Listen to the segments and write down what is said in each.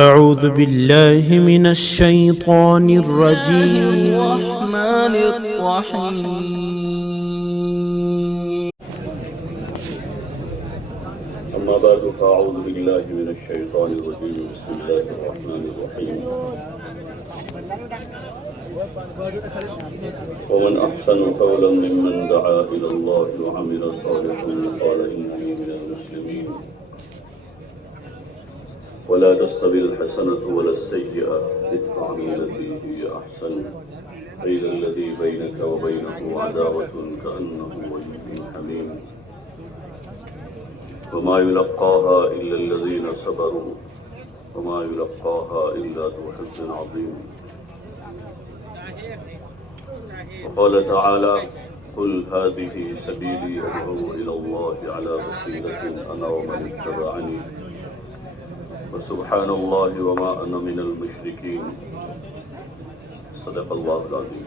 أعوذ بالله من الشيطان الرجيم. الرحمن الرحيم. أما بعد فأعوذ بالله من الشيطان الرجيم. بسم الله الرحمن الرحيم. ومن أحسن قولا ممن دعا إلى الله وعمل صالحا وقال إنني من المسلمين. ولا تستوي الحسنة ولا السيئة ادفع بالتي هي أحسن فإذا الذي بينك وبينه عداوة كأنه ولي حميم وما يلقاها إلا الذين صبروا وما يلقاها إلا ذو حظ عظيم. وقال تعالى قل هذه سبيلي أدعو إلى الله على بصيرة أنا ومن اتبعني وسبحان الله وما أنا من المشركين. صدق الله العظيم.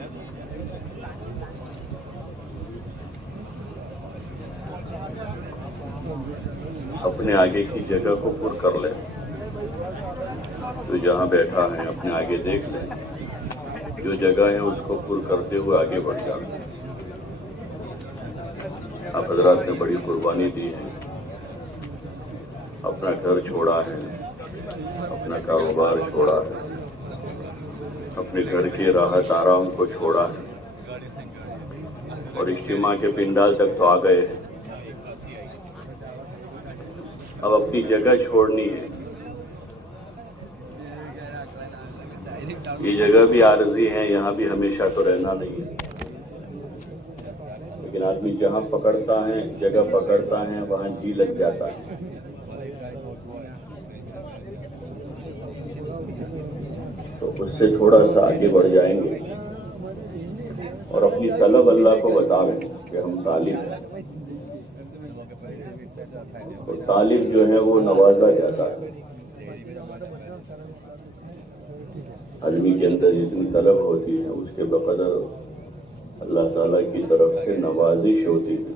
اپنے آگے کی جگہ کو پر کر لیں، جو جہاں بیٹھا ہے اپنے آگے دیکھ لیں، جو جگہ ہے اس کو پر کرتے ہوئے آگے بڑھ جاتے ہیں. آپ حضرات نے بڑی قربانی دی ہے، اپنا گھر چھوڑا ہے، اپنا کاروبار چھوڑا ہے، اپنے گھر کے راحت آرام کو چھوڑا ہے اور اجتماع کے پنڈال تک تو آ گئے ہیں. اب اپنی جگہ چھوڑنی ہے. یہ جگہ بھی عارضی ہے، یہاں بھی ہمیشہ تو رہنا نہیں ہے، لیکن آدمی جہاں پکڑتا ہے، جگہ پکڑتا ہے، وہاں جی لگ جاتا ہے. تو اس سے تھوڑا سا آگے بڑھ جائیں گے اور اپنی طلب اللہ کو بتاویں کہ ہم طالب ہیں. اور طالب جو ہے وہ نوازا جاتا ہے. آدمی کے اندر جتنی طلب ہوتی ہے اس کے بقدر اللہ تعالیٰ کی طرف سے نوازش ہوتی ہے.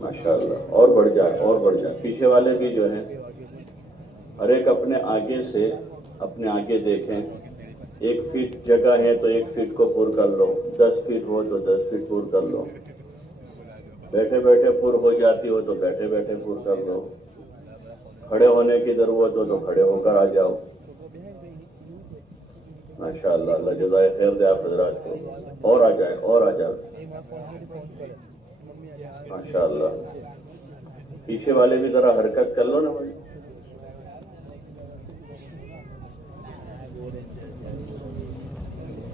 ماشاءاللہ. اور بڑھ جائے اور بڑھ جائے. پیچھے والے بھی جو ہیں ہر ایک اپنے آگے سے اپنے آگے دیکھیں. 1 فٹ جگہ ہے تو 1 فٹ کو پر کر لو، 10 فٹ ہو تو 10 فٹ پر کر لو. بیٹھے بیٹھے پر ہو جاتی ہو تو بیٹھے بیٹھے پر کر لو. کھڑے ہونے کی ضرورت ہو تو کھڑے ہو کر آ جاؤ. ماشاءاللہ. اللہ جزائے خیر دے آپ حضرات کو. اور آ جائے اور آ جائے. ماشاءاللہ. پیچھے والے بھی ذرا حرکت کر لو نا بھائی.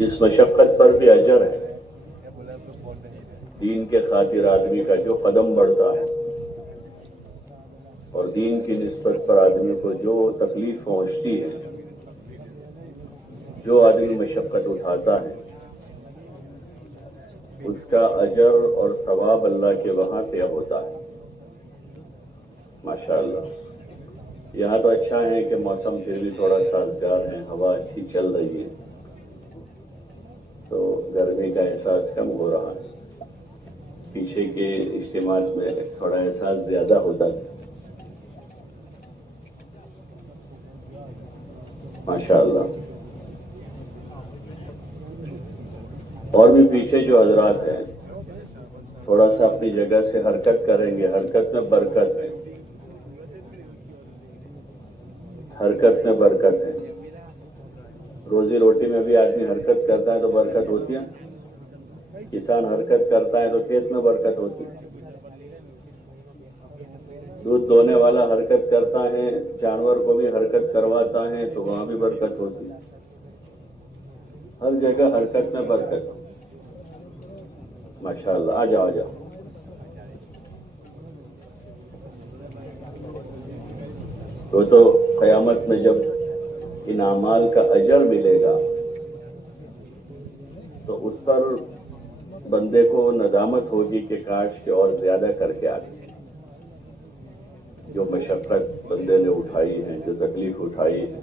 اس مشقت پر بھی اجر ہے. دین کے خاطر آدمی کا جو قدم بڑھتا ہے اور دین کی نسبت پر آدمی کو جو تکلیف پہنچتی ہے، جو آدمی مشقت اٹھاتا ہے، اس کا اجر اور ثواب اللہ کے وہاں طے ہوتا ہے. ماشاءاللہ. یہاں تو اچھا ہے کہ موسم پھر بھی تھوڑا سازگار ہے، ہوا اچھی چل رہی ہے تو گرمی کا احساس کم ہو رہا ہے. پیچھے کے اجتماعات میں تھوڑا احساس زیادہ ہوتا ہے. ماشاءاللہ. اور بھی پیچھے جو حضرات ہیں تھوڑا سا اپنی جگہ سے حرکت کریں گے. حرکت میں برکت ہے، حرکت میں برکت ہے. روزی روٹی میں بھی آدمی حرکت کرتا ہے تو برکت ہوتی ہے. کسان حرکت کرتا ہے تو کھیت میں برکت ہوتی ہے. دودھ دونے والا حرکت کرتا ہے، جانور کو بھی حرکت کرواتا ہے تو وہاں بھی برکت ہوتی ہے. ہر جگہ حرکت میں برکت. ماشاءاللہ. آ جاؤ آ جاؤ. تو قیامت میں جب ان اعمال کا اجر ملے گا تو اس پر بندے کو ندامت ہوگی کہ کاش کے اور زیادہ کر کے آتے. جو مشقت بندے نے اٹھائی ہے، جو تکلیف اٹھائی ہے،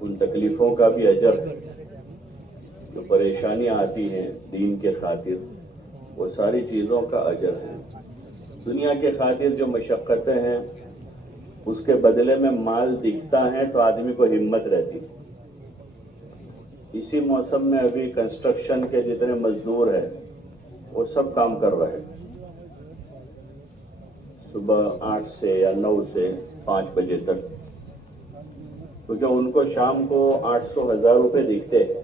ان تکلیفوں کا بھی اجر ہے. جو پریشانیاں آتی ہیں دین کے خاطر، وہ ساری چیزوں کا اجر ہے. دنیا کے خاطر جو مشقتیں ہیں اس کے بدلے میں مال دکھتا ہے تو آدمی کو ہمت رہتی. اسی موسم میں ابھی کنسٹرکشن کے جتنے مزدور ہیں وہ سب کام کر رہے ہیں, صبح 8 سے یا 9 سے 5 بجے تک, کیونکہ ان کو شام کو 800,000 روپے دکھتے ہیں.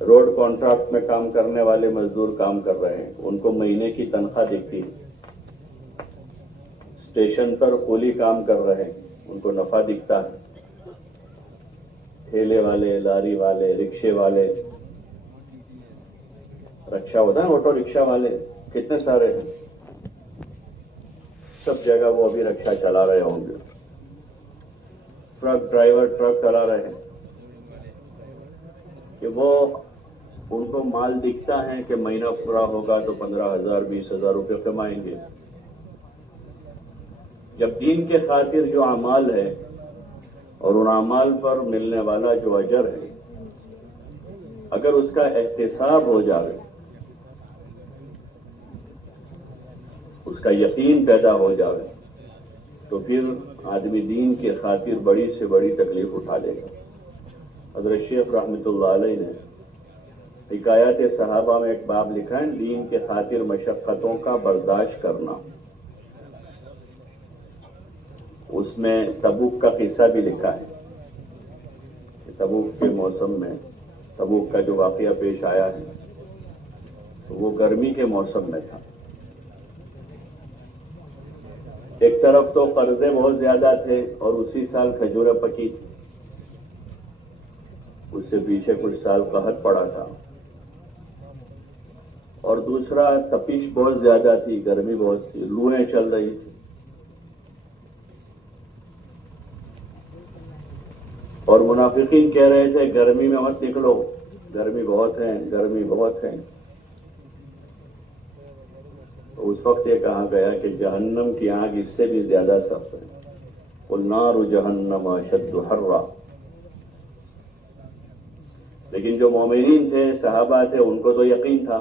روڈ کانٹریکٹ میں کام کرنے والے مزدور کام کر رہے ہیں, ان کو مہینے کی تنخواہ دکھتی ہے. اسٹیشن پر کولی کام کر رہے ہیں, ان کو نفع دکھتا ہے. ٹھیلے والے, لاری والے, رکشے والے, رکشا ہوتا ہے آٹو رکشا والے کتنے سارے ہیں, سب جگہ وہ ابھی رکشا چلا رہے ہوں گے. ٹرک ڈرائیور ٹرک چلا رہے ہیں کہ وہ ان کو مال دکھتا ہے کہ مہینہ پورا ہوگا تو 15,000 20,000 روپے کمائیں گے. جب دین کے خاطر جو اعمال ہے اور ان اعمال پر ملنے والا جو اجر ہے, اگر اس کا احتساب ہو جائے, اس کا یقین پیدا ہو جائے, تو پھر آدمی دین کے خاطر بڑی سے بڑی تکلیف اٹھا لے گا. حضرت شیخ رحمۃ اللہ علیہ نے حکایات صحابہ میں ایک باب لکھا ہے, دین کے خاطر مشقتوں کا برداشت کرنا. اس میں تبوک کا قصہ بھی لکھا ہے کہ تبوک کے موسم میں تبوک کا جو واقعہ پیش آیا ہے تو وہ گرمی کے موسم میں تھا. ایک طرف تو قرضے بہت زیادہ تھے اور اسی سال کھجوریں پکی تھی, اس سے پیچھے کچھ سال قحط پڑا تھا, اور دوسرا تپش بہت زیادہ تھی, گرمی بہت تھی, لوہیں چل رہی تھی. اور منافقین کہہ رہے تھے گرمی میں مت نکلو, گرمی بہت ہے, گرمی بہت ہے. تو اس وقت یہ کہا گیا کہ جہنم کی آگ اس سے بھی زیادہ سخت ہے. والنار جہنم اشد حرا. لیکن جو مومنین تھے, صحابہ تھے, ان کو تو یقین تھا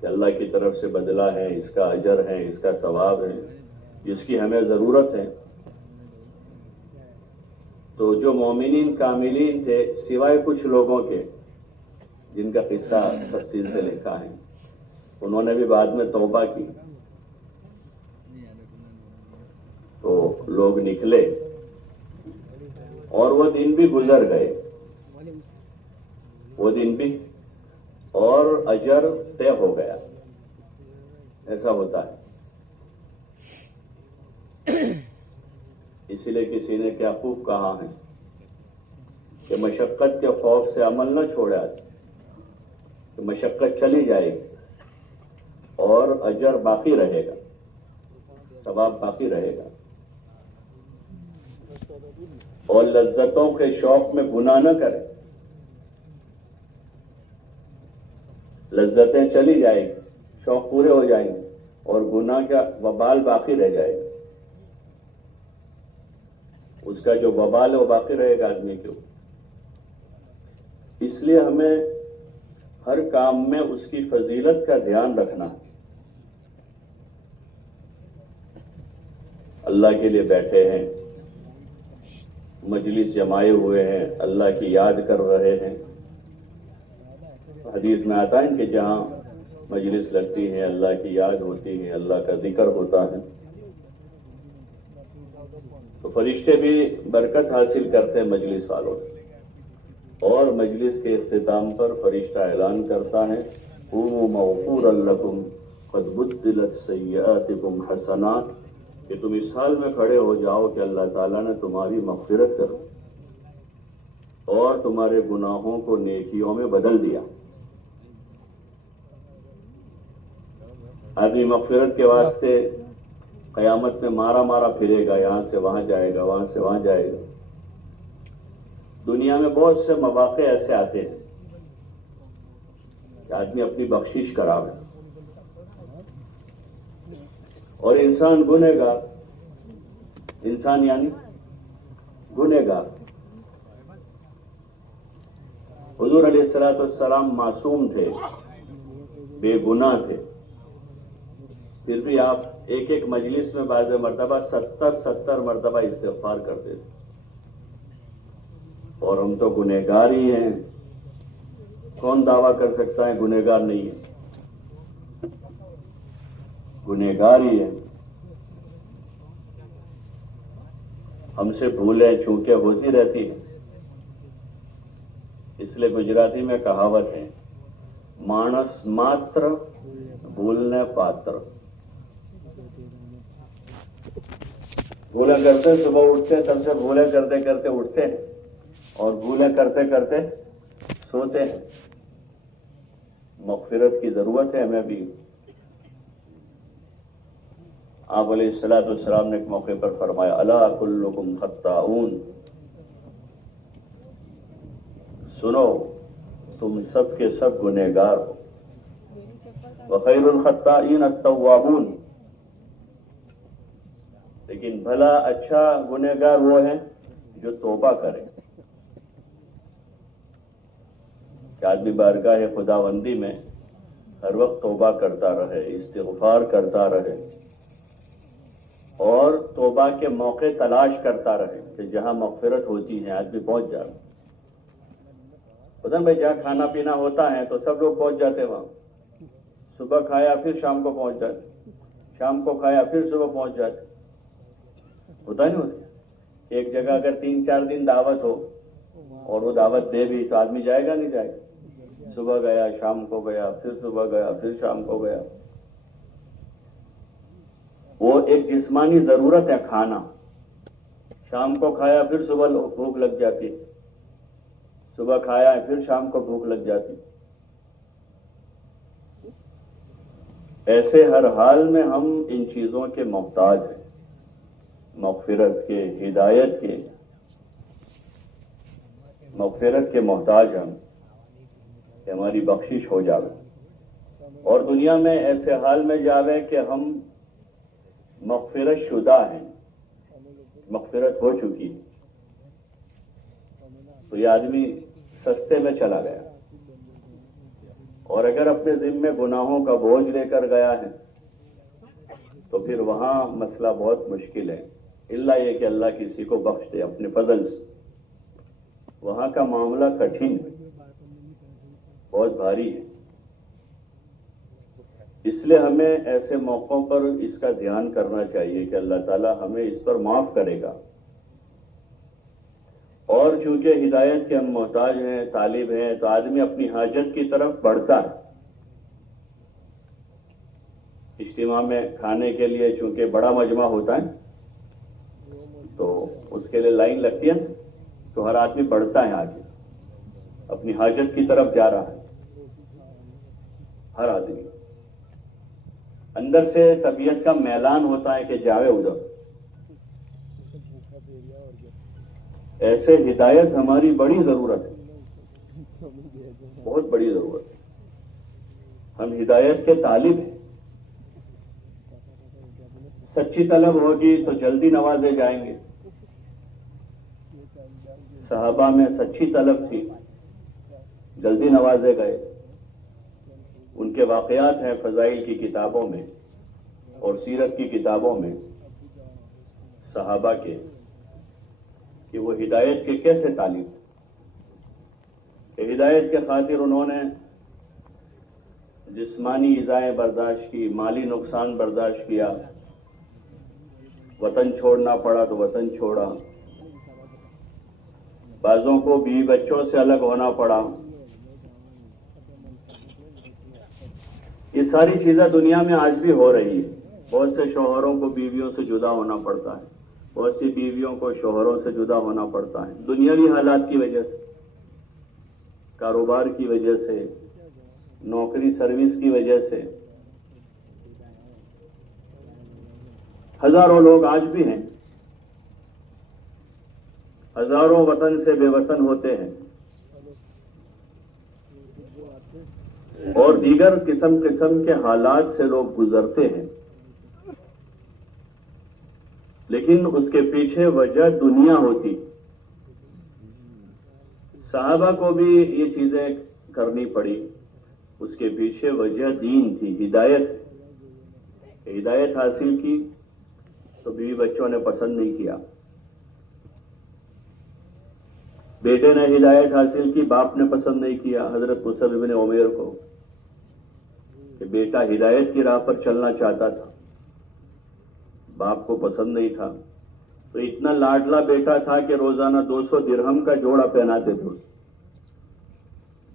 کہ اللہ کی طرف سے بدلہ ہے, اس کا اجر ہے, اس کا ثواب ہے, جس کی ہمیں ضرورت ہے. تو جو مومنین کاملین تھے, سوائے کچھ لوگوں کے جن کا قصہ تفصیل سے لکھا ہے, انہوں نے بھی بعد میں توبہ کی. تو لوگ نکلے اور وہ دن بھی گزر گئے, وہ دن بھی, اور اجر طے ہو گیا. ایسا ہوتا ہے. اسی لیے کسی نے کیا خوب کہا ہے کہ مشقت کے خوف سے عمل نہ چھوڑا, کہ مشقت چلی جائے گی اور اجر باقی رہے گا, ثواب باقی رہے گا. اور لذتوں کے شوق میں گناہ نہ کرے. لذتیں چلی جائیں گی, شوق پورے ہو جائیں گے, اور گناہ کا وبال باقی رہ جائے گا. اس کا جو وبال ہے وہ باقی رہے گا آدمی کے اوپر. اس لیے ہمیں ہر کام میں اس کی فضیلت کا دھیان رکھنا ہے. اللہ کے لیے بیٹھے ہیں, مجلس جمائے ہوئے ہیں, اللہ کی یاد کر رہے ہیں. حدیث میں آتا ہے کہ جہاں مجلس لگتی ہے, اللہ کی یاد ہوتی ہے, اللہ کا ذکر ہوتا ہے, تو فرشتے بھی برکت حاصل کرتے ہیں مجلس والوں سے. اور مجلس کے اختتام پر فرشتہ اعلان کرتا ہے, قوموا مغفورا لکم قد بدلت سیئاتکم حسنات, کہ تم اس حال میں کھڑے ہو جاؤ کہ اللہ تعالیٰ نے تمہاری مغفرت کر اور تمہارے گناہوں کو نیکیوں میں بدل دیا. آدمی مغفرت کے واسطے قیامت میں مارا مارا پھرے گا, یہاں سے وہاں جائے گا, وہاں سے وہاں جائے گا. دنیا میں بہت سے مواقع ایسے آتے ہیں کہ آدمی اپنی بخشش کراوے, اور انسان گنہگار, انسان یعنی گنہگار. حضور علیہ الصلوۃ والسلام معصوم تھے, بے گناہ تھے, پھر بھی آپ ایک ایک مجلس میں بعض مرتبہ 70 مرتبہ استغفار کرتے تھے، اور ہم تو گنہگار ہی ہیں. کون دعویٰ کر سکتا ہے گنہگار نہیں ہے؟ گنہگار ہی ہے. ہم سے بھولیں چونکہ ہوتی رہتی ہیں. اس لیے گجراتی میں کہاوت ہے، مانس ماتر بھولنے پاتر. بھولیں کرتے صبح اٹھتے تب سے بھولیں کرتے کرتے اٹھتے ہیں اور بھولیں کرتے کرتے سوتے ہیں. مغفرت کی ضرورت ہے ہمیں بھی. آپ علیہ الصلوۃ والسلام نے ایک موقع پر فرمایا، الا کلکم خطاؤن، سنو تم سب کے سب گنہگار ہو. وخیر الخطائین التوابون، لیکن بھلا اچھا گنہگار وہ ہے جو توبہ کرے. کہ آدمی بارگاہ خداوندی میں ہر وقت توبہ کرتا رہے، استغفار کرتا رہے، اور توبہ کے موقع تلاش کرتا رہے کہ جہاں مغفرت ہوتی ہے آدمی پہنچ جائے. پتہ بھائی جہاں کھانا پینا ہوتا ہے تو سب لوگ پہنچ جاتے وہاں. صبح کھایا پھر شام کو پہنچ جاتے، شام کو کھایا پھر صبح پہنچ جاتے. ہوتا نہیں ہوتا؟ ایک جگہ اگر 3-4 دن دعوت ہو اور وہ دعوت دے بھی تو آدمی جائے گا نہیں جائے گا؟ صبح گیا، شام کو گیا، پھر صبح گیا، پھر شام کو گیا. وہ ایک جسمانی ضرورت ہے کھانا. شام کو کھایا پھر صبح بھوک لگ جاتی، صبح کھایا پھر شام کو بھوک لگ جاتی. ایسے ہر حال میں ہم ان چیزوں کے محتاج ہیں، مغفرت کے، ہدایت کے. مغفرت کے محتاج ہم کہ ہماری بخشش ہو جاوے، اور دنیا میں ایسے حال میں جاوے کہ ہم مغفرت شدہ ہیں، مغفرت ہو چکی ہے. تو یہ آدمی سستے میں چلا گیا، اور اگر اپنے ذمے گناہوں کا بوجھ لے کر گیا ہے تو پھر وہاں مسئلہ بہت مشکل ہے. الا یہ کہ اللہ کسی کو بخش دے اپنے فضل سے. وہاں کا معاملہ کٹھن ہے، بہت بھاری ہے. اس لیے ہمیں ایسے موقعوں پر اس کا دھیان کرنا چاہیے کہ اللہ تعالیٰ ہمیں اس پر معاف کرے گا. اور چونکہ ہدایت کے ہم محتاج ہیں، طالب ہیں، تو آدمی اپنی حاجت کی طرف بڑھتا ہے. اجتماع میں کھانے کے لیے چونکہ بڑا مجمع ہوتا ہے تو اس کے لیے لائن لگتی ہے، تو ہر آدمی بڑھتا ہے آگے، اپنی حاجت کی طرف جا رہا ہے. ہر آدمی اندر سے طبیعت کا میلان ہوتا ہے کہ جاوے ادھر. ایسے ہدایت ہماری بڑی ضرورت ہے، بہت بڑی ضرورت ہے. ہم ہدایت کے طالب ہیں. سچی طلب ہوگی تو جلدی نوازے جائیں گے. صحابہ میں سچی طلب تھی، جلدی نوازے گئے. ان کے واقعات ہیں فضائل کی کتابوں میں اور سیرت کی کتابوں میں صحابہ کے، کہ وہ ہدایت کے کیسے طالب، کہ ہدایت کے خاطر انہوں نے جسمانی ایذائیں برداشت کی، مالی نقصان برداشت کیا، وطن چھوڑنا پڑا تو وطن چھوڑا، بعضوں کو بیوی بچوں سے الگ ہونا پڑا. یہ ساری چیزیں دنیا میں آج بھی ہو رہی ہے. بہت سے شوہروں کو بیویوں سے جدا ہونا پڑتا ہے، بہت سی بیویوں کو شوہروں سے جدا ہونا پڑتا ہے، دنیاوی حالات کی وجہ سے، کاروبار کی وجہ سے، نوکری سروس کی وجہ سے. ہزاروں لوگ آج بھی ہیں، ہزاروں وطن سے بے وطن ہوتے ہیں، اور دیگر قسم قسم کے حالات سے لوگ گزرتے ہیں. لیکن اس کے پیچھے وجہ دنیا ہوتی. صحابہ کو بھی یہ چیزیں کرنی پڑی، اس کے پیچھے وجہ دین تھی، ہدایت. ہدایت حاصل کی تو بیوی بچوں نے پسند نہیں کیا. بیٹے نے ہدایت حاصل کی، باپ نے پسند نہیں کیا حضرت مصعب بن عمیر کو کہ بیٹا ہدایت کی راہ پر چلنا چاہتا تھا، باپ کو پسند نہیں تھا. تو اتنا لاڈلا بیٹا تھا کہ روزانہ 200 درہم کا جوڑا پہناتے تھے.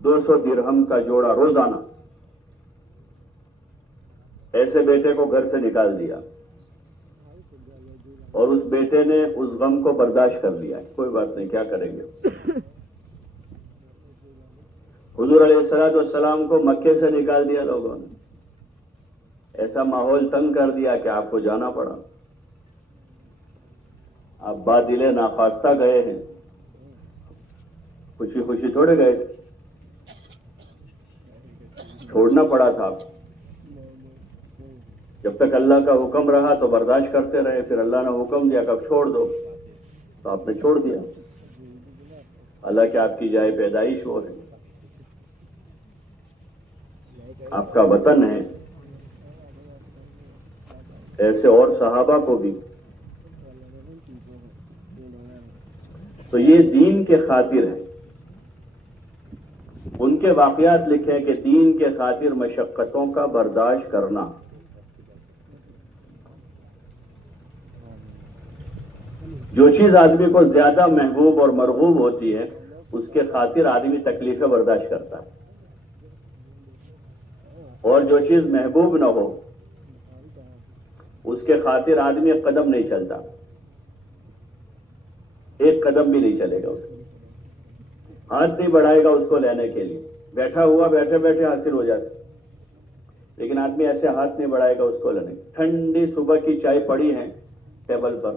200 درہم کا جوڑا روزانہ. ایسے بیٹے کو گھر سے نکال دیا اور اس بیٹے نے اس غم کو برداشت کر لیا. کوئی بات نہیں، کیا کریں گے. حضور علیہ السلام کو مکے سے نکال دیا لوگوں نے. ایسا ماحول تنگ کر دیا کہ آپ کو جانا پڑا. آپ بادل ناخواستہ گئے ہیں، خوشی خوشی تھوڑے گئے تھے، چھوڑنا پڑا تھا. جب تک اللہ کا حکم رہا تو برداشت کرتے رہے، پھر اللہ نے حکم دیا کہ اب چھوڑ دو تو آپ نے چھوڑ دیا. اللہ کہ آپ کی جائے پیدائش وہ ہے، آپ کا وطن ہے. ایسے اور صحابہ کو بھی. تو یہ دین کے خاطر ہے. ان کے واقعات لکھے کہ دین کے خاطر مشقتوں کا برداشت کرنا. جو چیز آدمی کو زیادہ محبوب اور مرغوب ہوتی ہے اس کے خاطر آدمی تکلیفیں برداشت کرتا ہے، اور جو چیز محبوب نہ ہو اس کے خاطر آدمی ایک قدم نہیں چلتا، ایک قدم بھی نہیں چلے گا. اس کو ہاتھ نہیں بڑھائے گا اس کو لینے کے لیے. بیٹھا ہوا بیٹھے بیٹھے حاصل ہو جاتا، لیکن آدمی ایسے ہاتھ نہیں بڑھائے گا اس کو لینے. ٹھنڈی صبح کی چائے پڑی ہے ٹیبل پر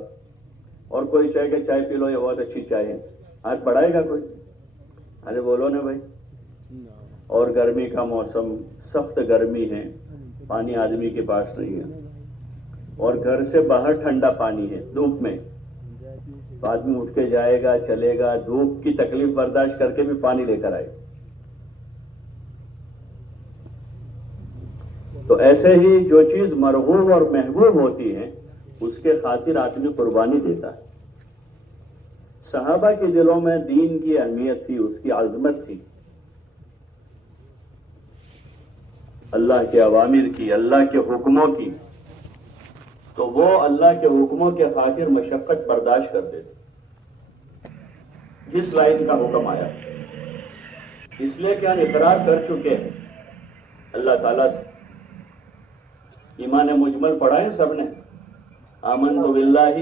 اور کوئی چائے کہ چائے پی لو، یہ بہت اچھی چائے ہے، ہاتھ بڑھائے گا کوئی؟ ارے بولو نا بھائی. اور گرمی کا موسم، سخت گرمی ہے، پانی آدمی کے پاس نہیں ہے، اور گھر سے باہر ٹھنڈا پانی ہے دھوپ میں، تو آدمی اٹھ کے جائے گا، چلے گا، دھوپ کی تکلیف برداشت کر کے بھی پانی لے کر آئے. تو ایسے ہی جو چیز مرغوب اور محبوب ہوتی ہے اس کے خاطر آدمی قربانی دیتا ہے. صحابہ کے دلوں میں دین کی اہمیت تھی، اس کی عظمت تھی، اللہ کے اوامر کی، اللہ کے حکموں کی. تو وہ اللہ کے حکموں کے خاطر مشقت برداشت کرتے تھے. جس لائن کا حکم آیا، اس لیے کہ ہم اقرار کر چکے ہیں اللہ تعالیٰ سے. ایمان مجمل پڑھا ہے سب نے، آمنت باللہ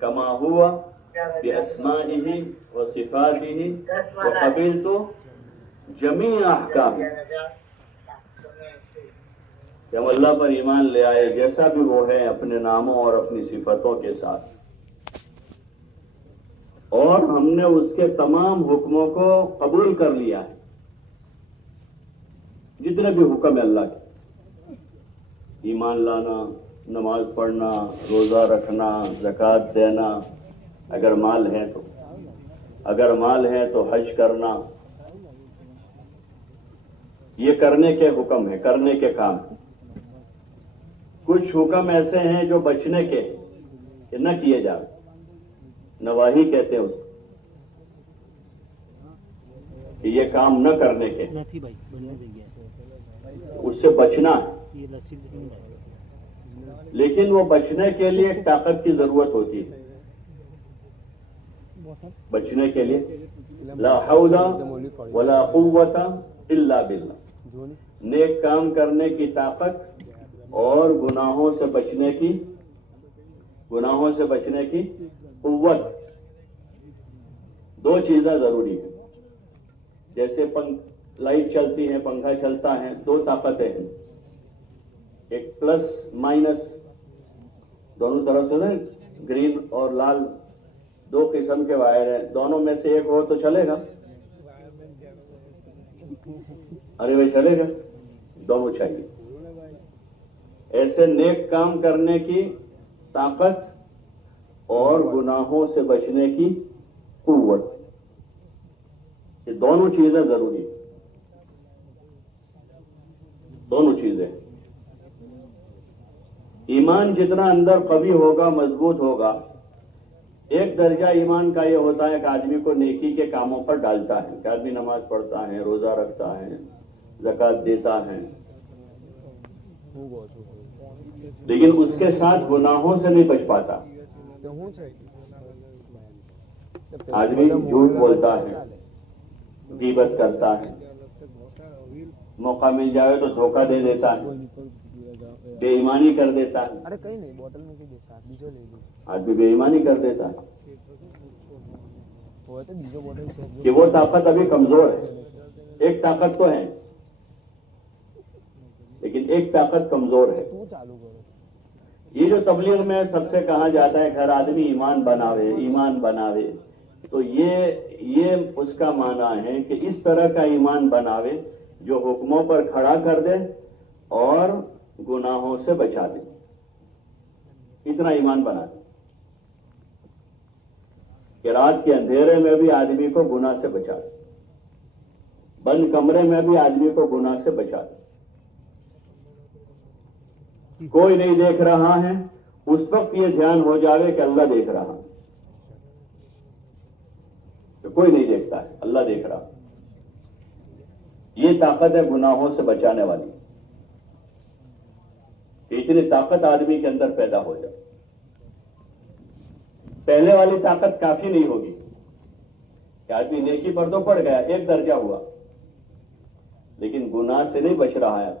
کما ہوا باسمائہ وصفاتہ وقبلت جمیع احکامہ. کہ ہم اللہ پر ایمان لے آئے جیسا بھی وہ ہے اپنے ناموں اور اپنی صفتوں کے ساتھ، اور ہم نے اس کے تمام حکموں کو قبول کر لیا ہے، جتنے بھی حکم ہے اللہ کے. ایمان لانا، نماز پڑھنا، روزہ رکھنا، زکوٰۃ دینا، اگر مال ہے تو حج کرنا. یہ کرنے کے حکم ہے، کرنے کے کام. کچھ حکم ایسے ہیں جو بچنے کے کہ نہ کیے جائیں، نواہی کہتے ہیں اس کہ یہ کام نہ کرنے کے، اس سے بچنا ہے. لیکن وہ بچنے کے لیے ایک طاقت کی ضرورت ہوتی ہے. بچنے کے لیے لا حول ولا قوت الا باللہ، نیک کام کرنے کی طاقت اور گناہوں سے بچنے کی قوت، دو چیزیں ضروری ہیں. جیسے لائٹ چلتی ہے، پنکھا چلتا ہے، دو طاقتیں ہیں، ایک پلس مائنس دونوں طرف سے نا، گرین اور لال، دو قسم کے وائر ہیں. دونوں میں سے ایک ہو تو چلے گا؟ ارے بھائی چلے گا، دونوں چاہیے. ایسے نیک کام کرنے کی طاقت اور گناہوں سے بچنے کی قوت، یہ دونوں چیزیں ضروری ہیں. دونوں چیزیں. ایمان جتنا اندر قوی ہوگا، مضبوط ہوگا، ایک درجہ ایمان کا یہ ہوتا ہے کہ آدمی کو نیکی کے کاموں پر ڈالتا ہے، کہ آدمی نماز پڑھتا ہے، روزہ رکھتا ہے، زکوٰۃ دیتا ہے، لیکن اس کے ساتھ گناہوں سے نہیں بچ پاتا۔ آدمی جھوٹ بولتا ہے، غیبت کرتا ہے، موقع مل جائے تو دھوکہ دے دیتا ہے، بے ایمانی کر دیتا ہے، آدمی بے ایمانی کر دیتا ہے کہ وہ طاقت ابھی کمزور ہے۔ ایک طاقت تو ہے لیکن ایک طاقت کمزور ہے۔ یہ جو تبلیغ میں سب سے کہا جاتا ہے کہ ہر آدمی ایمان بناوے، ایمان بناوے، تو یہ اس کا معنی ہے کہ اس طرح کا ایمان بناوے جو حکموں پر کھڑا کر دے اور گناہوں سے بچا دے، اتنا ایمان بنا دے کہ رات کے اندھیرے میں بھی آدمی کو گناہ سے بچا دے، بند کمرے میں بھی آدمی کو گناہ سے بچا دے، کوئی نہیں دیکھ رہا ہے، اس وقت یہ دھیان ہو جاوے کہ اللہ دیکھ رہا ہے، کہ کوئی نہیں دیکھتا ہے، اللہ دیکھ رہا۔ یہ طاقت ہے گناہوں سے بچانے والی، کہ اتنی طاقت آدمی کے اندر پیدا ہو جائے۔ پہلے والی طاقت کافی نہیں ہوگی کہ آدمی نیکی پر تو پڑ گیا، ایک درجہ ہوا، لیکن گناہ سے نہیں بچ رہا ہے،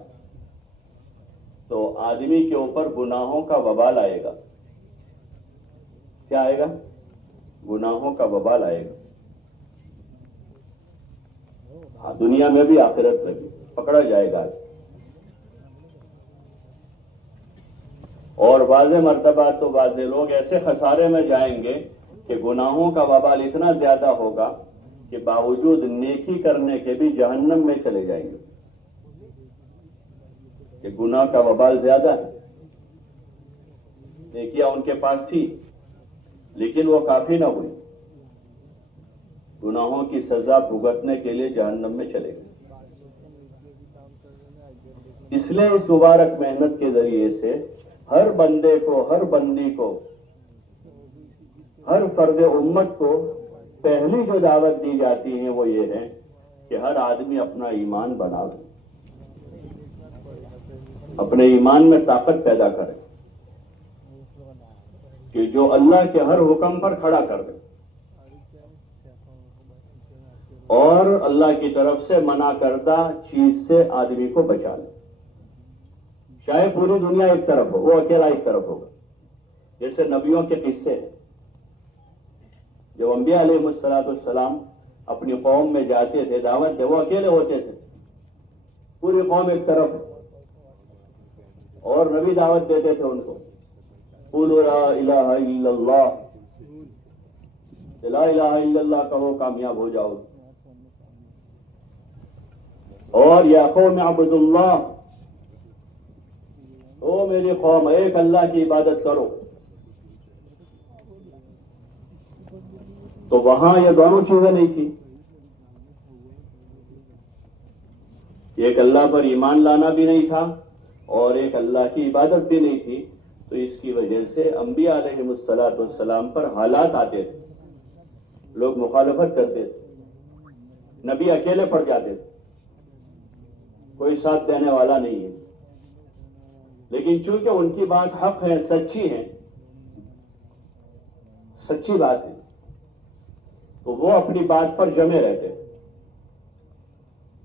تو آدمی کے اوپر گناہوں کا وبال آئے گا۔ کیا آئے گا؟ گناہوں کا وبال آئے گا، دنیا میں بھی آخرت میں بھی پکڑا جائے گا۔ اور واضح مرتبہ تو واضح لوگ ایسے خسارے میں جائیں گے کہ گناہوں کا وبال اتنا زیادہ ہوگا کہ باوجود نیکی کرنے کے بھی جہنم میں چلے جائیں گے، کہ گناہ کا وبال زیادہ ہے۔ نیکیاں ان کے پاس تھی لیکن وہ کافی نہ ہوئی، گناہوں کی سزا بھگتنے کے لیے جہنم میں چلے گئے۔ اس لیے اس مبارک محنت کے ذریعے سے ہر بندے کو، ہر بندی کو، ہر فرد امت کو پہلی جو دعوت دی جاتی ہے وہ یہ ہے کہ ہر آدمی اپنا ایمان بنائے، اپنے ایمان میں طاقت پیدا کرے کہ جو اللہ کے ہر حکم پر کھڑا کر دے اور اللہ کی طرف سے منع کردہ چیز سے آدمی کو بچا لے۔ چاہے پوری دنیا ایک طرف ہو، وہ اکیلا ایک طرف ہوگا۔ جیسے نبیوں کے قصے ہیں، جب انبیاء علیہ السلام اپنی قوم میں جاتے تھے دعوت دے، وہ اکیلے ہوتے تھے، پوری قوم ایک طرف، اور نبی دعوت دیتے تھے ان کو، قولوا لا الہ الا اللہ، لا الہ الا اللہ کہو کامیاب ہو جاؤ، اور یا قوم اعبدوا اللہ، او میری قوم ایک اللہ کی عبادت کرو۔ تو وہاں یہ دونوں چیزیں نہیں تھی، ایک اللہ پر ایمان لانا بھی نہیں تھا اور ایک اللہ کی عبادت بھی نہیں تھی، تو اس کی وجہ سے انبیاء علیہ السلام پر حالات آتے تھے، لوگ مخالفت کرتے تھے، نبی اکیلے پڑ جاتے تھے، کوئی ساتھ دینے والا نہیں ہے، لیکن چونکہ ان کی بات حق ہے، سچی ہے، سچی بات ہے، تو وہ اپنی بات پر جمے رہتے تھے،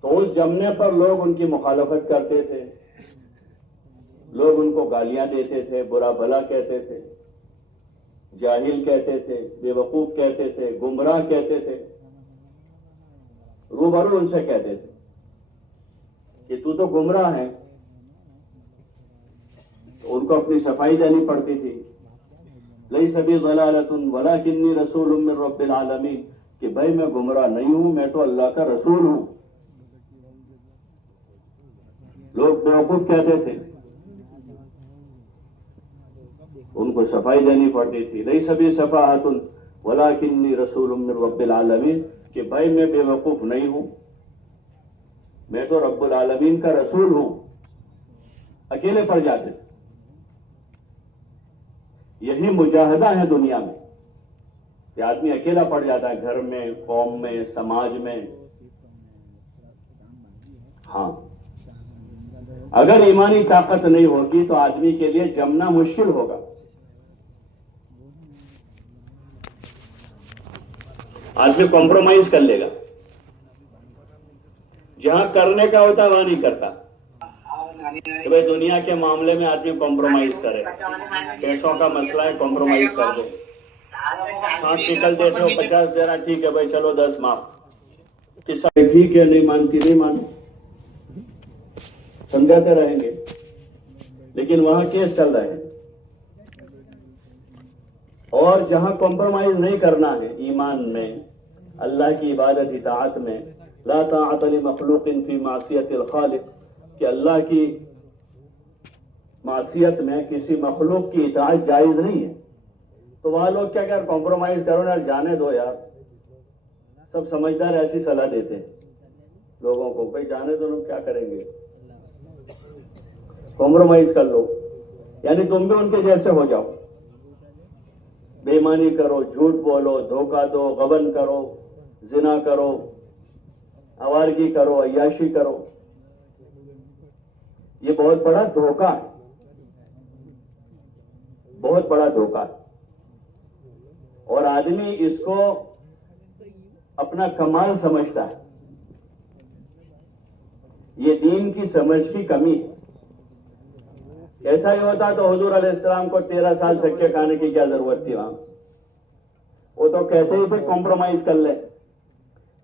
تو اس جمنے پر لوگ ان کی مخالفت کرتے تھے، لوگ ان کو گالیاں دیتے تھے، برا بھلا کہتے تھے، جاہل کہتے تھے، بے وقوف کہتے تھے، گمراہ کہتے تھے، روبرو ان سے کہتے تھے کہ تو گمراہ ہے، تو ان کو اپنی صفائی دینی پڑتی تھی، لیس بی ضلالۃ ولکنی رسول من رب العالمین، کہ بھائی میں گمراہ نہیں ہوں، میں تو اللہ کا رسول ہوں۔ لوگ بیوقوف کہتے تھے، ان کو صفائی دینی پڑتی تھی، لیس بی سفاہۃ ولکنی رسول من رب العالمین، کہ بھائی میں بے وقوف نہیں ہوں، میں تو رب العالمین کا رسول ہوں، اکیلے پڑ جاتے تھے۔ یہی مجاہدہ ہے دنیا میں کہ آدمی اکیلا پڑ جاتا ہے، گھر میں، قوم میں، سماج میں. ہاں، اگر ایمانی طاقت نہیں ہوگی تو آدمی کے لیے جمنا مشکل ہوگا. آدمی کمپرومائز کر لے گا، جہاں کرنے کا ہوتا ہے وہاں نہیں کرتا. کہ بھائی دنیا کے معاملے میں آدمی کمپرومائز کرے، پیسوں کا مسئلہ ہے کمپرومائز کر دے. 60 نکل دیتے ہو 50 دینا، ٹھیک ہے بھائی چلو 10 معاف. ٹھیک ہے، نہیں مانتی نہیں مانو، سمجھاتے رہیں گے. لیکن وہاں کیس چل رہے ہیں. اور جہاں کمپرومائز نہیں کرنا ہے ایمان میں، اللہ کی عبادت اطاعت میں، لا طاعت لمخلوق فی معصیت الخالق، کہ اللہ کی معصیت میں کسی مخلوق کی اطاعت جائز نہیں ہے. تو وہاں لوگ کیا کہ کمپرومائز کرو نا، جانے دو یار. سب سمجھدار ایسی صلاح دیتے ہیں لوگوں کو، بھائی جانے دو، لوگ کیا کریں گے، کمپرومائز کر لو. یعنی تم بھی ان کے جیسے ہو جاؤ، بے ایمانی کرو، جھوٹ بولو، دھوکہ دو، غبن کرو، زنا کرو، آوارگی کرو، عیاشی کرو. یہ بہت بڑا دھوکہ ہے، بہت بڑا دھوکہ ہے. اور آدمی اس کو اپنا کمال سمجھتا ہے. یہ دین کی سمجھ کی کمی ہے. ایسا ہی ہوتا تو حضور علیہ السلام کو 13 سال دھکے کھانے کی کیا ضرورت تھی وہاں؟ وہ تو کہتے ہی تھے کمپرومائز کر لیں.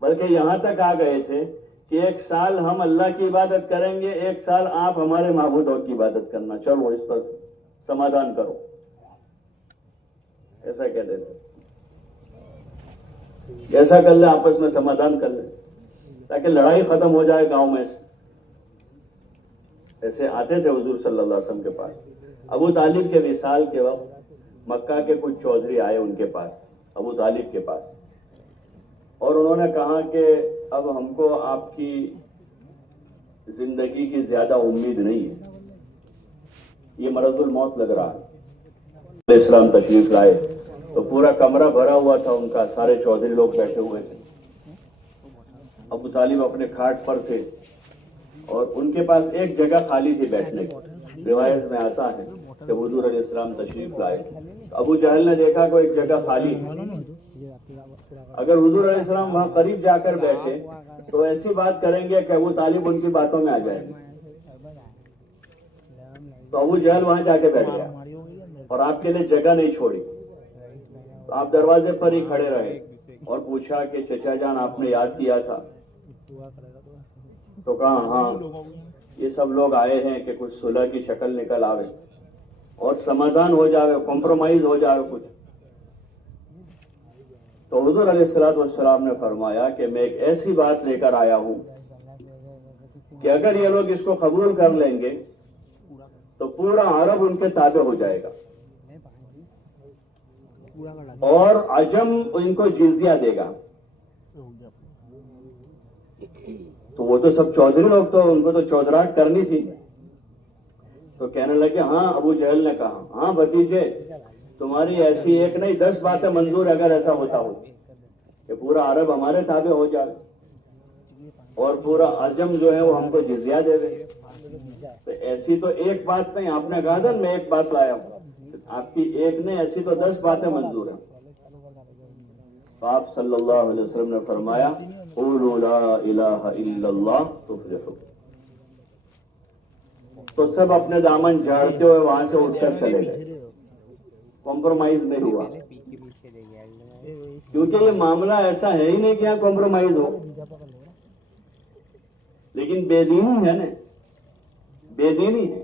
بلکہ یہاں تک آ گئے تھے کہ 1 سال ہم اللہ کی عبادت کریں گے، 1 سال آپ ہمارے معبودوں کی عبادت کرنا، چلو اس پر سمادھان کرو. ایسا کہتے تھے، ایسا کر لیں، آپس میں سمادھان کر لیں تاکہ لڑائی ختم ہو جائے گاؤں میں. ایسے آتے تھے حضور صلی اللہ علیہ وسلم کے پاس. ابو طالب کے وصال کے وقت مکہ کے کچھ چودھری آئے ان کے پاس، ابو طالب کے پاس، اور انہوں نے کہا کہ اب ہم کو آپ کی زندگی کی زیادہ امید نہیں ہے، یہ مرض الموت لگ رہا ہے. علیہ السلام تشریف لائے تو پورا کمرہ بھرا ہوا تھا ان کا، سارے چودھری لوگ بیٹھے ہوئے تھے. ابو طالب اپنے کھاٹ پر تھے اور ان کے پاس ایک جگہ خالی تھی بیٹھنے کی. روایت میں آتا ہے کہ حضور علیہ السلام تشریف لائے، ابو جہل نے دیکھا کہ ایک جگہ خالی ہے. اگر حضور علیہ السلام وہاں قریب جا کر بیٹھے تو ایسی بات کریں گے کہ ابو طالب ان کی باتوں میں آ جائیں گے. تو ابو جہل وہاں جا کے بیٹھ گیا اور آپ کے لیے جگہ نہیں چھوڑی. تو آپ دروازے پر ہی کھڑے رہے اور پوچھا کہ چچا جان آپ نے یاد کیا تھا؟ تو کہا ہاں، یہ سب لوگ آئے ہیں کہ کچھ صلح کی شکل نکل آوے اور سمادھان ہو جاوے، کمپرومائز ہو جاوے کچھ. تو حضور علیہ السلام نے فرمایا کہ میں ایک ایسی بات لے کر آیا ہوں کہ اگر یہ لوگ اس کو قبول کر لیں گے تو پورا عرب ان کے تابع ہو جائے گا اور عجم ان کو جزیہ دے گا. تو وہ تو سب چودھری لوگ، تو ان کو تو چودراہٹ کرنی تھی. تو کہنے لگے ہاں. ابو جہل نے کہا ہاں بھتیجے، تمہاری ایسی ایک نہیں 10 باتیں منظور اگر ایسا ہوتا ہو کہ پورا عرب ہمارے تابع ہو جائے اور پورا عجم جو ہے وہ ہم کو جزیہ دے دے. تو ایسی تو ایک بات نہیں، آپ نے کہا تھا میں ایک بات لایا ہوں، آپ کی ایک نہیں، ایسی تو 10 باتیں منظور ہیں. تو آپ صلی اللہ علیہ وسلم نے فرمایا قولوا لا الہ الا اللہ تفلحوا. تو سب اپنے دامن جھاڑتے ہوئے وہاں سے اٹھ کر چلے گئے، کمپرومائز نہیں ہوا. کیونکہ یہ معاملہ ایسا ہے ہی نہیں کہ یہاں کمپرومائز ہو. لیکن بے دینی ہے نا، بے دینی ہے.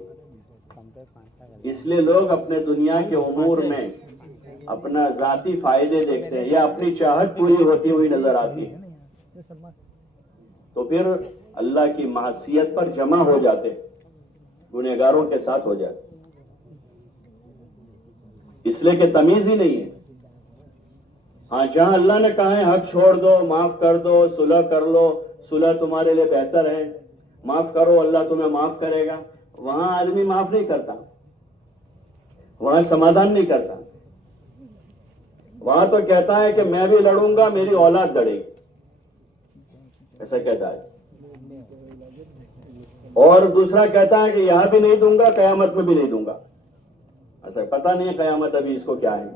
اس لیے لوگ اپنے دنیا کے امور میں اپنا ذاتی فائدے دیکھتے ہیں یا اپنی چاہت پوری ہوتی ہوئی نظر آتی ہے، تو پھر اللہ کی معصیت پر جمع ہو جاتے، گنہگاروں کے ساتھ ہو جاتے، اس لیے کہ تمیز ہی نہیں ہے. ہاں جہاں اللہ نے کہا ہے حق چھوڑ دو، معاف کر دو، صلح کر لو، صلح تمہارے لیے بہتر ہے، معاف کرو اللہ تمہیں معاف کرے گا، وہاں آدمی معاف نہیں کرتا. وہاں سمادھان نہیں کرتا، وہاں تو کہتا ہے کہ میں بھی لڑوں گا، میری اولاد لڑے گی، ایسا کہتا ہے. اور دوسرا کہتا ہے کہ یہاں بھی نہیں دوں گا، قیامت میں بھی نہیں دوں گا. ایسا پتہ نہیں ہے قیامت ابھی اس کو کیا ہے،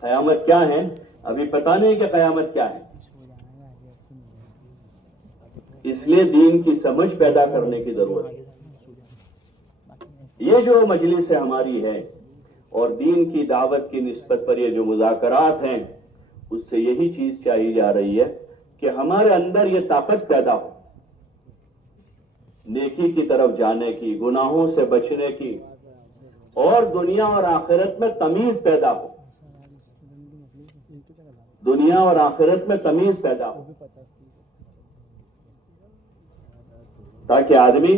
قیامت کیا ہے ابھی پتہ نہیں کہ قیامت کیا ہے. اس لیے دین کی سمجھ پیدا کرنے کی ضرورت ہے. یہ جو مجلس ہماری ہے اور دین کی دعوت کی نسبت پر یہ جو مذاکرات ہیں، اس سے یہی چیز چاہی جا رہی ہے کہ ہمارے اندر یہ طاقت پیدا ہو، نیکی کی طرف جانے کی، گناہوں سے بچنے کی، اور دنیا اور آخرت میں تمیز پیدا ہو، دنیا اور آخرت میں تمیز پیدا ہو، تاکہ آدمی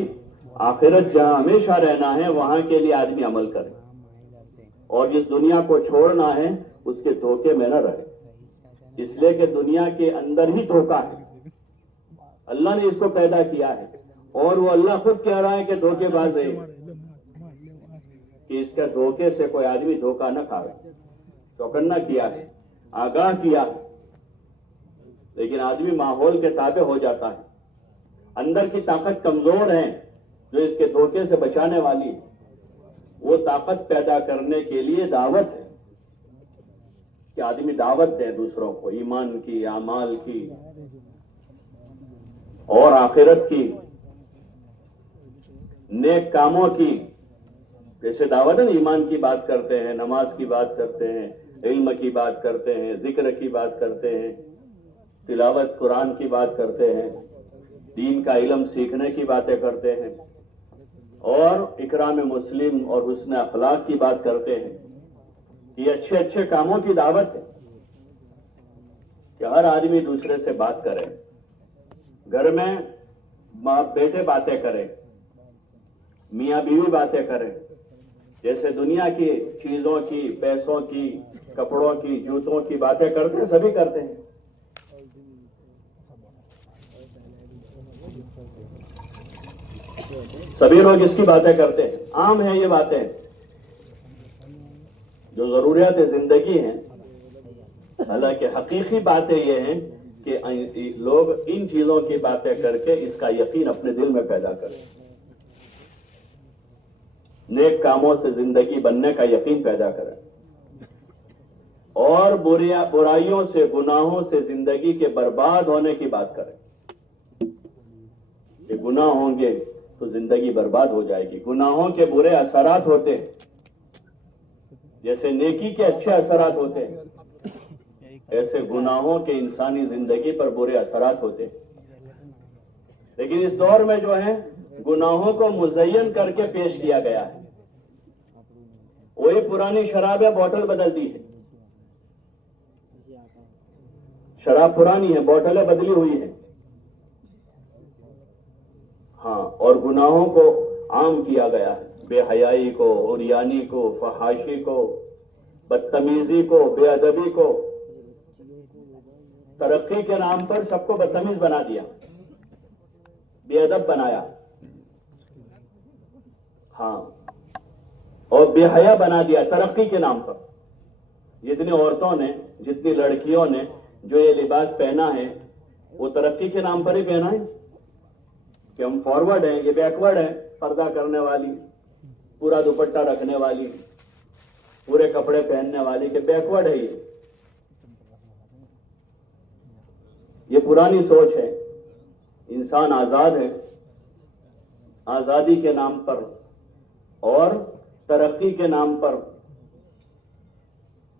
آخرت جہاں ہمیشہ رہنا ہے وہاں کے لیے آدمی عمل کرے، اور جس دنیا کو چھوڑنا ہے اس کے دھوکے میں نہ رہے. اس لیے کہ دنیا کے اندر ہی دھوکہ ہے، اللہ نے اس کو پیدا کیا ہے، اور وہ اللہ خود کہہ رہا ہے کہ دھوکے باز ہے، کہ اس کا دھوکے سے کوئی آدمی دھوکہ نہ کھائے. چوکنا کیا ہے، آگاہ کیا ہے، لیکن آدمی ماحول کے تابع ہو جاتا ہے. اندر کی طاقت کمزور ہے جو اس کے دھوکے سے بچانے والی ہے. وہ طاقت پیدا کرنے کے لیے دعوت ہے کہ آدمی دعوت دے دوسروں کو، ایمان کی، اعمال کی اور آخرت کی، نیک کاموں کی. جیسے دعوت ہے نا، ایمان کی بات کرتے ہیں، نماز کی بات کرتے ہیں، علم کی بات کرتے ہیں، ذکر کی بات کرتے ہیں، تلاوت قرآن کی بات کرتے ہیں، دین کا علم سیکھنے کی باتیں کرتے ہیں، اور اکرام مسلم اور حسن اخلاق کی بات کرتے ہیں. یہ اچھے اچھے کاموں کی دعوت ہے کہ ہر آدمی دوسرے سے بات کرے، گھر میں ماں بیٹے باتیں کریں، میاں بیوی باتیں کریں. جیسے دنیا کی چیزوں کی، پیسوں کی، کپڑوں کی، جوتوں کی باتیں کرتے ہیں، سبھی کرتے ہیں. سبھی لوگ اس کی باتیں کرتے ہیں، عام ہیں یہ باتیں. جو ضروریات زندگی ہیں، حالانکہ حقیقی باتیں یہ ہیں کہ لوگ ان چیزوں کی باتیں کر کے اس کا یقین اپنے دل میں پیدا کریں، نیک کاموں سے زندگی بننے کا یقین پیدا کریں، اور برائیوں سے، گناہوں سے زندگی کے برباد ہونے کی بات کریں. کہ گناہ ہوں گے تو زندگی برباد ہو جائے گی. گناہوں کے برے اثرات ہوتے ہیں جیسے نیکی کے اچھے اثرات ہوتے ہیں، ایسے گناہوں کے انسانی زندگی پر برے اثرات ہوتے ہیں. لیکن اس دور میں جو ہے گناہوں کو مزین کر کے پیش کیا گیا ہے. وہی پرانی شراب ہے، بوتل بدل دی ہے. شراب پرانی ہے، بوتلیں بدلی ہوئی ہیں. ہاں، اور گناہوں کو عام کیا گیا ہے، بے حیائی کو، عریانی کو، فحاشی کو، بدتمیزی کو، بے ادبی کو. ترقی کے نام پر سب کو بدتمیز بنا دیا، بے ادب بنایا. ہاں، اور بے حیا بنا دیا ترقی کے نام پر. جتنی عورتوں نے، جتنی لڑکیوں نے جو یہ لباس پہنا ہے وہ ترقی کے نام پر ہی پہنا ہے کہ ہم فارورڈ ہیں، یہ بیکورڈ ہیں. پردہ کرنے والی، پورا دوپٹہ رکھنے والی، پورے کپڑے پہننے والی، کہ بیکورڈ ہے. یہ پرانی سوچ ہے. انسان آزاد ہے، آزادی کے نام پر اور ترقی کے نام پر،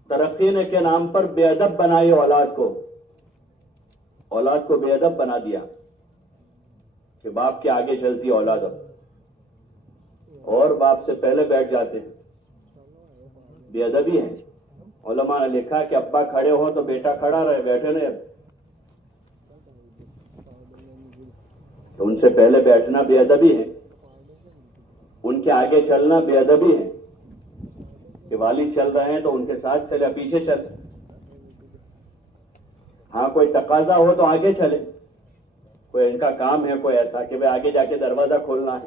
ترقی نے کے نام پر بے ادب بنائی اولاد کو بے ادب بنا دیا کہ باپ کے آگے چلتی اولاد اب، اور باپ سے پہلے بیٹھ جاتے ہیں. بے ادبی ہے. علماء نے لکھا کہ ابا کھڑے ہو تو بیٹا کھڑا رہے، بیٹھے رہے. تو ان سے پہلے بیٹھنا بے ادبی ہے، ان کے آگے چلنا بے ادبی ہے. کہ والد چل رہے ہیں تو ان کے ساتھ چلے، پیچھے چلے. ہاں، کوئی تقاضا ہو تو آگے چلے. کوئی ان کا کام ہے کوئی ایسا کہ وہ آگے جا کے دروازہ کھولنا ہے،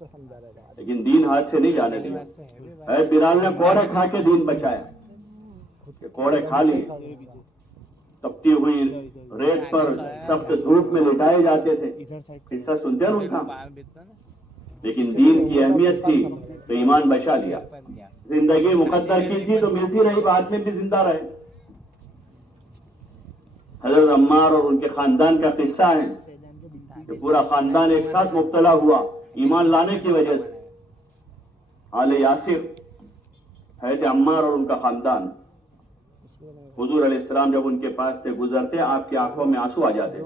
لیکن دین ہاتھ سے نہیں جانے دیا. اے بلال نے کوڑے کھا کے دین بچایا. کوڑے کھا لیے, تپتی ہوئی ریت پر سخت دھوپ میں لٹائے جاتے تھے, قصہ سنتے ہیں اس کا. لیکن دین کی اہمیت تھی تو ایمان بچا لیا. زندگی مقدر کی تھی تو ملتی رہی, بعد میں بھی زندہ رہے. حضرت عمار اور ان کے خاندان کا قصہ ہے کہ پورا خاندان ایک ساتھ مبتلا ہوا ایمان لانے کی وجہ سے. آل یاسر, حضرت عمار اور ان کا خاندان. حضور علیہ السلام جب ان کے پاس سے گزرتے آپ کی آنکھوں میں آنسو آ جاتے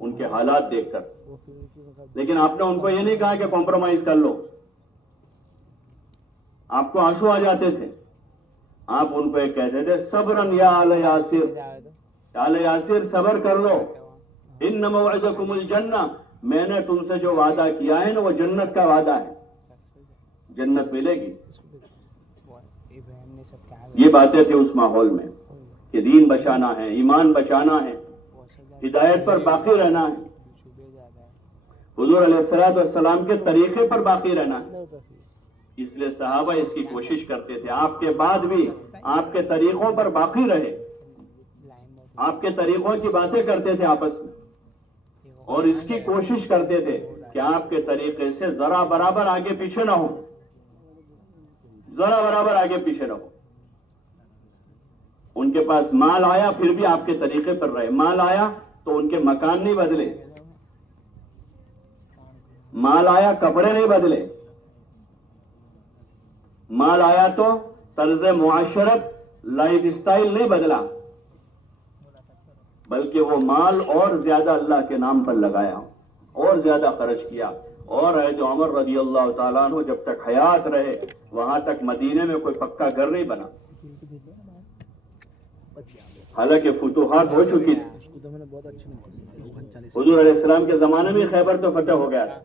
ان کے حالات دیکھ کر. لیکن آپ نے ان کو یہ نہیں کہا کہ کمپرومائز کر لو, آپ کو آنسو آ جاتے تھے. آپ ان کو ایک کہتے تھے صبرن یا آل یاسر, آل یاسر صبر کر لو, ان موعدکم الجنہ, میں نے تم سے جو وعدہ کیا ہے نا وہ جنت کا وعدہ ہے, جنت ملے گی. یہ باتیں تھیں اس ماحول میں کہ دین بچانا ہے, ایمان بچانا ہے, ہدایت پر باقی رہنا ہے, حضور علیہ الصلوۃ والسلام کے طریقے پر باقی رہنا ہے. اس لیے صحابہ اس کی کوشش کرتے تھے آپ کے بعد بھی آپ کے طریقوں پر باقی رہے, آپ کے طریقوں کی باتیں کرتے تھے آپس میں, اور اس کی کوشش کرتے تھے کہ آپ کے طریقے سے ذرا برابر آگے پیچھے نہ ہو, ذرا برابر آگے پیچھے نہ ہو. ان کے پاس مال آیا پھر بھی آپ کے طریقے پر رہے. مال آیا تو ان کے مکان نہیں بدلے, مال آیا کپڑے نہیں بدلے, مال آیا تو طرز معاشرت لائف اسٹائل نہیں بدلا, بلکہ وہ مال اور زیادہ اللہ کے نام پر لگایا, اور زیادہ خرچ کیا. اور ہے جو عمر رضی اللہ تعالیٰ عنہ جب تک حیات رہے وہاں تک مدینے میں کوئی پکا گھر نہیں بنا, حالانکہ فتوحات ہو چکی تھی. حضور علیہ السلام کے زمانے میں خیبر تو فتح ہو گیا تھا,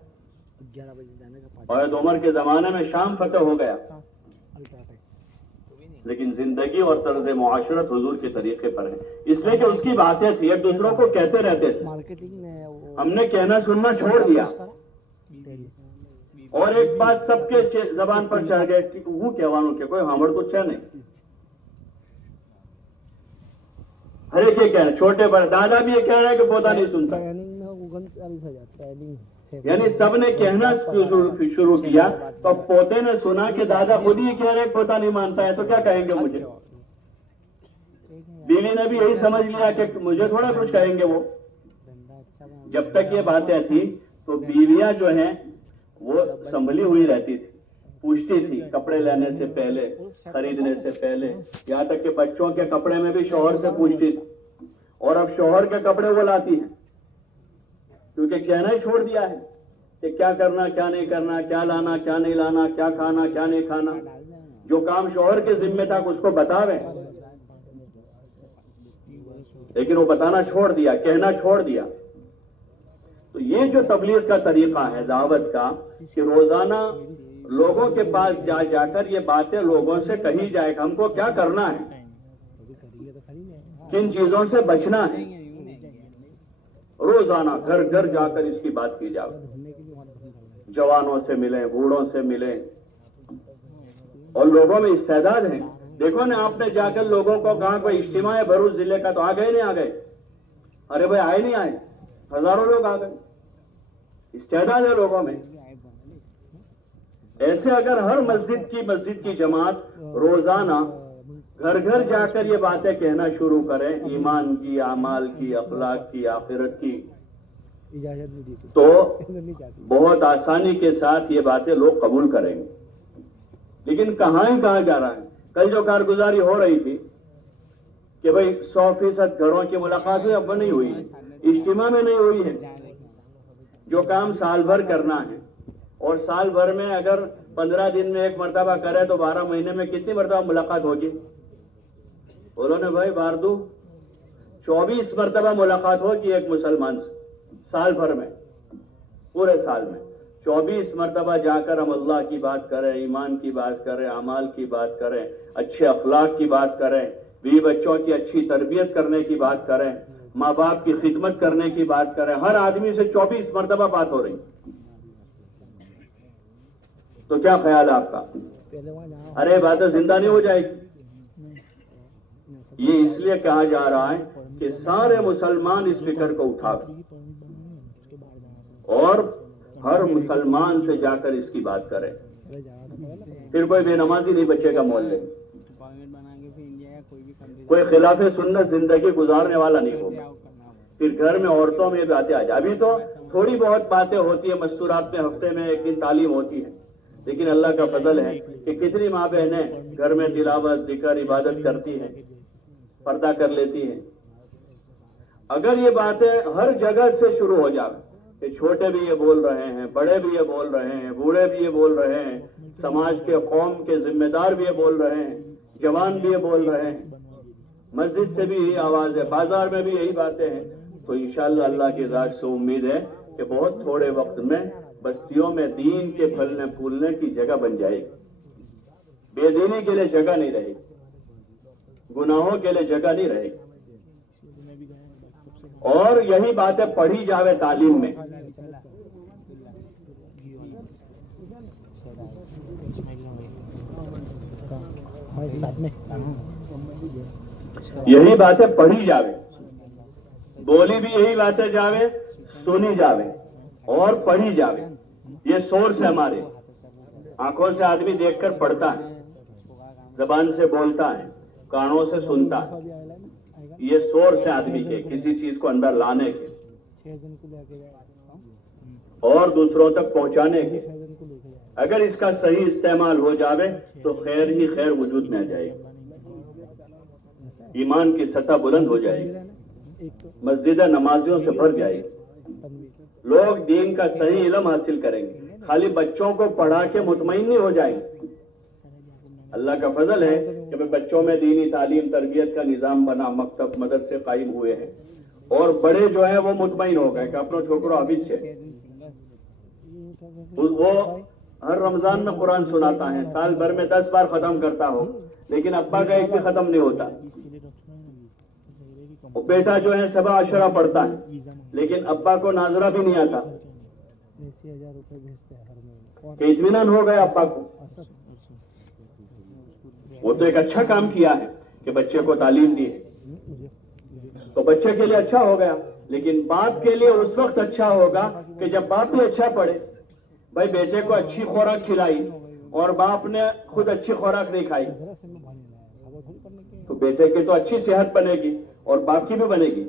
اور عمر کے زمانے میں شام فتح ہو گیا, لیکن زندگی اور طرز معاشرت حضور کے طریقے پر ہے. اس لیے کہ اس کی باتیں تھی, ایک دوسروں کو کہتے رہتے تھے. ہم نے کہنا سننا چھوڑ دیا اور ایک بات سب کے زبان پر چڑھ گئے کہ وہ کہوانوں کے کوئی ہمڑ تو چھ نہیں. ہر ایک یہ کہہ رہے, چھوٹے بڑے, دادا بھی یہ کہہ رہے ہیں کہ پوتا نہیں سنتا. یعنی سب نے کہنا شروع کیا تو پوتے نے سنا کہ دادا خود ہی کہہ رہے پوتا نہیں مانتا ہے تو کیا کہیں گے مجھے. بیوی نے بھی یہی سمجھ لیا کہ مجھے تھوڑا کچھ کہیں گے. وہ جب تک یہ باتیں تھی تو بیویاں جو ہیں وہ سنبھلی ہوئی رہتی تھی, پوچھتی تھی کپڑے لینے سے پہلے, خریدنے سے پہلے, یہاں تک کہ بچوں کے کپڑے میں بھی شوہر سے پوچھتی تھی. اور اب شوہر کے کپڑے وہ لاتی ہیں کیونکہ کہنا ہی چھوڑ دیا ہے کہ کیا کرنا کیا نہیں کرنا, کیا لانا کیا نہیں لانا, کیا کھانا کیا نہیں کھانا. جو کام شوہر کے ذمے تھا اس کو بتاویں, لیکن وہ بتانا چھوڑ دیا, کہنا چھوڑ دیا. تو یہ جو تبلیغ کا طریقہ ہے دعوت کا کہ روزانہ لوگوں کے پاس جا جا کر یہ باتیں لوگوں سے کہی جائے کہ ہم کو کیا کرنا ہے, کن چیزوں سے بچنا ہے, روزانہ گھر گھر جا کر اس کی بات کی جائے. جوانوں سے ملیں, بوڑھوں سے ملیں, اور لوگوں میں استعداد ہیں. دیکھو نا آپ نے جا کر لوگوں کو کہا کوئی اجتماع ہے بھروچ ضلع کا تو آ گئے نہیں آ گئے, ارے بھائی آئے نہیں آئے, ہزاروں لوگ آ گئے. استعداد ہے لوگوں میں. ایسے اگر ہر مسجد کی جماعت روزانہ گھر گھر جا کر یہ باتیں کہنا شروع کریں, ایمان کی, اعمال کی, اخلاق کی, آخرت کی, تو بہت آسانی کے ساتھ یہ باتیں لوگ قبول کریں گے. لیکن کہاں ہی کہا جا رہا ہے. کل جو کارگزاری ہو رہی تھی کہ بھئی 100% گھروں کی ملاقات ہوئی, اب نہیں ہوئی, اجتماع میں نہیں ہوئی ہے. جو کام سال بھر کرنا ہے, اور سال بھر میں اگر 15 دن میں ایک مرتبہ کرے تو 12 مہینے میں کتنی مرتبہ ملاقات ہوگی؟ بولو نا بھائی, باردو 24 مرتبہ ملاقات ہوگی ایک مسلمان سے سال بھر میں, پورے سال میں 24 مرتبہ جا کر ہم اللہ کی بات کریں, ایمان کی بات کریں, اعمال کی بات کریں, اچھے اخلاق کی بات کریں, بیوی بچوں کی اچھی تربیت کرنے کی بات کریں, ماں باپ کی خدمت کرنے کی بات کریں. ہر آدمی سے 24 مرتبہ بات ہو رہی. تو کیا خیال ہے آپ کا؟ ارے باتیں زندہ نہیں ہو جائے گی. یہ اس لیے کہا جا رہا ہے کہ سارے مسلمان اس فکر کو اٹھاویں اور ہر مسلمان سے جا کر اس کی بات کریں. پھر کوئی بے نمازی نہیں بچے گا محلے میں, کوئی خلاف سنت زندگی گزارنے والا نہیں ہوگا. پھر گھر میں عورتوں میں باتیں آ جائیں. ابھی تو تھوڑی بہت باتیں ہوتی ہیں مستورات میں, ہفتے میں ایک دن تعلیم ہوتی ہے, لیکن اللہ کا فضل ہے کہ کتنی ماں بہنیں گھر میں تلاوت ذکر عبادت کرتی ہیں, پردہ کر لیتی ہیں. اگر یہ باتیں ہر جگہ سے شروع ہو جائیں کہ چھوٹے بھی یہ بول رہے ہیں, بڑے بھی یہ بول رہے ہیں, بوڑھے بھی یہ بول رہے ہیں, سماج کے قوم کے ذمہ دار بھی یہ بول رہے ہیں, جوان بھی یہ بول رہے ہیں, مسجد سے بھی یہی آواز ہے, بازار میں بھی یہی باتیں ہیں, تو انشاءاللہ اللہ کی ذات سے امید ہے کہ بہت تھوڑے وقت میں بستیوں میں دین کے پھلنے پھولنے کی جگہ بن جائے گی. بے دینی کے لیے جگہ نہیں رہے گی, گناہوں کے لیے جگہ نہیں رہے گی. اور یہی باتیں پڑھی جاوے تعلیم میں. یہی باتیں پڑھی جاوے, بولی بھی یہی باتیں جاوے, سنی جاوے اور پڑھی جاوے. یہ سورس ہے ہمارے. آنکھوں سے آدمی دیکھ کر پڑھتا ہے, زبان سے بولتا ہے, کانوں سے سنتا ہے. یہ سورس ہے آدمی کے کسی چیز کو اندر لانے کے اور دوسروں تک پہنچانے کے. اگر اس کا صحیح استعمال ہو جاوے تو خیر ہی خیر وجود میں آ جائے گی, ایمان کی سطح بلند ہو جائے گی, مسجدیں نمازیوں سے بھر جائے گی, لوگ دین کا صحیح علم حاصل کریں گے. خالی بچوں کو پڑھا کے مطمئن نہیں ہو جائیں گے. اللہ کا فضل ہے کہ بچوں میں دینی تعلیم تربیت کا نظام بنا, مکتب مدرسے قائم ہوئے ہیں, اور بڑے جو ہیں وہ مطمئن ہو گئے کہ اپنا چھوکرو حافظ ہے. وہ ہر رمضان میں قرآن سناتا ہے, سال بھر میں 10 بار ختم کرتا ہو, لیکن ابا کا ایک بھی ختم نہیں ہوتا. وہ بیٹا جو ہے سبا عشرہ پڑھتا ہے, لیکن ابا کو ناظرہ بھی نہیں آتا. کہ اطمینان ہو گیا ابا کو. وہ تو ایک اچھا کام کیا ہے کہ بچے کو تعلیم دی ہے, تو بچے کے لیے اچھا ہو گیا. لیکن باپ کے لیے اس وقت اچھا ہوگا کہ جب باپ بھی اچھا پڑھے. بھائی بیٹے کو اچھی خوراک کھلائی اور باپ نے خود اچھی خوراک نہیں کھائی تو بیٹے کی تو اچھی صحت بنے گی اور باپ کی بھی بنے گی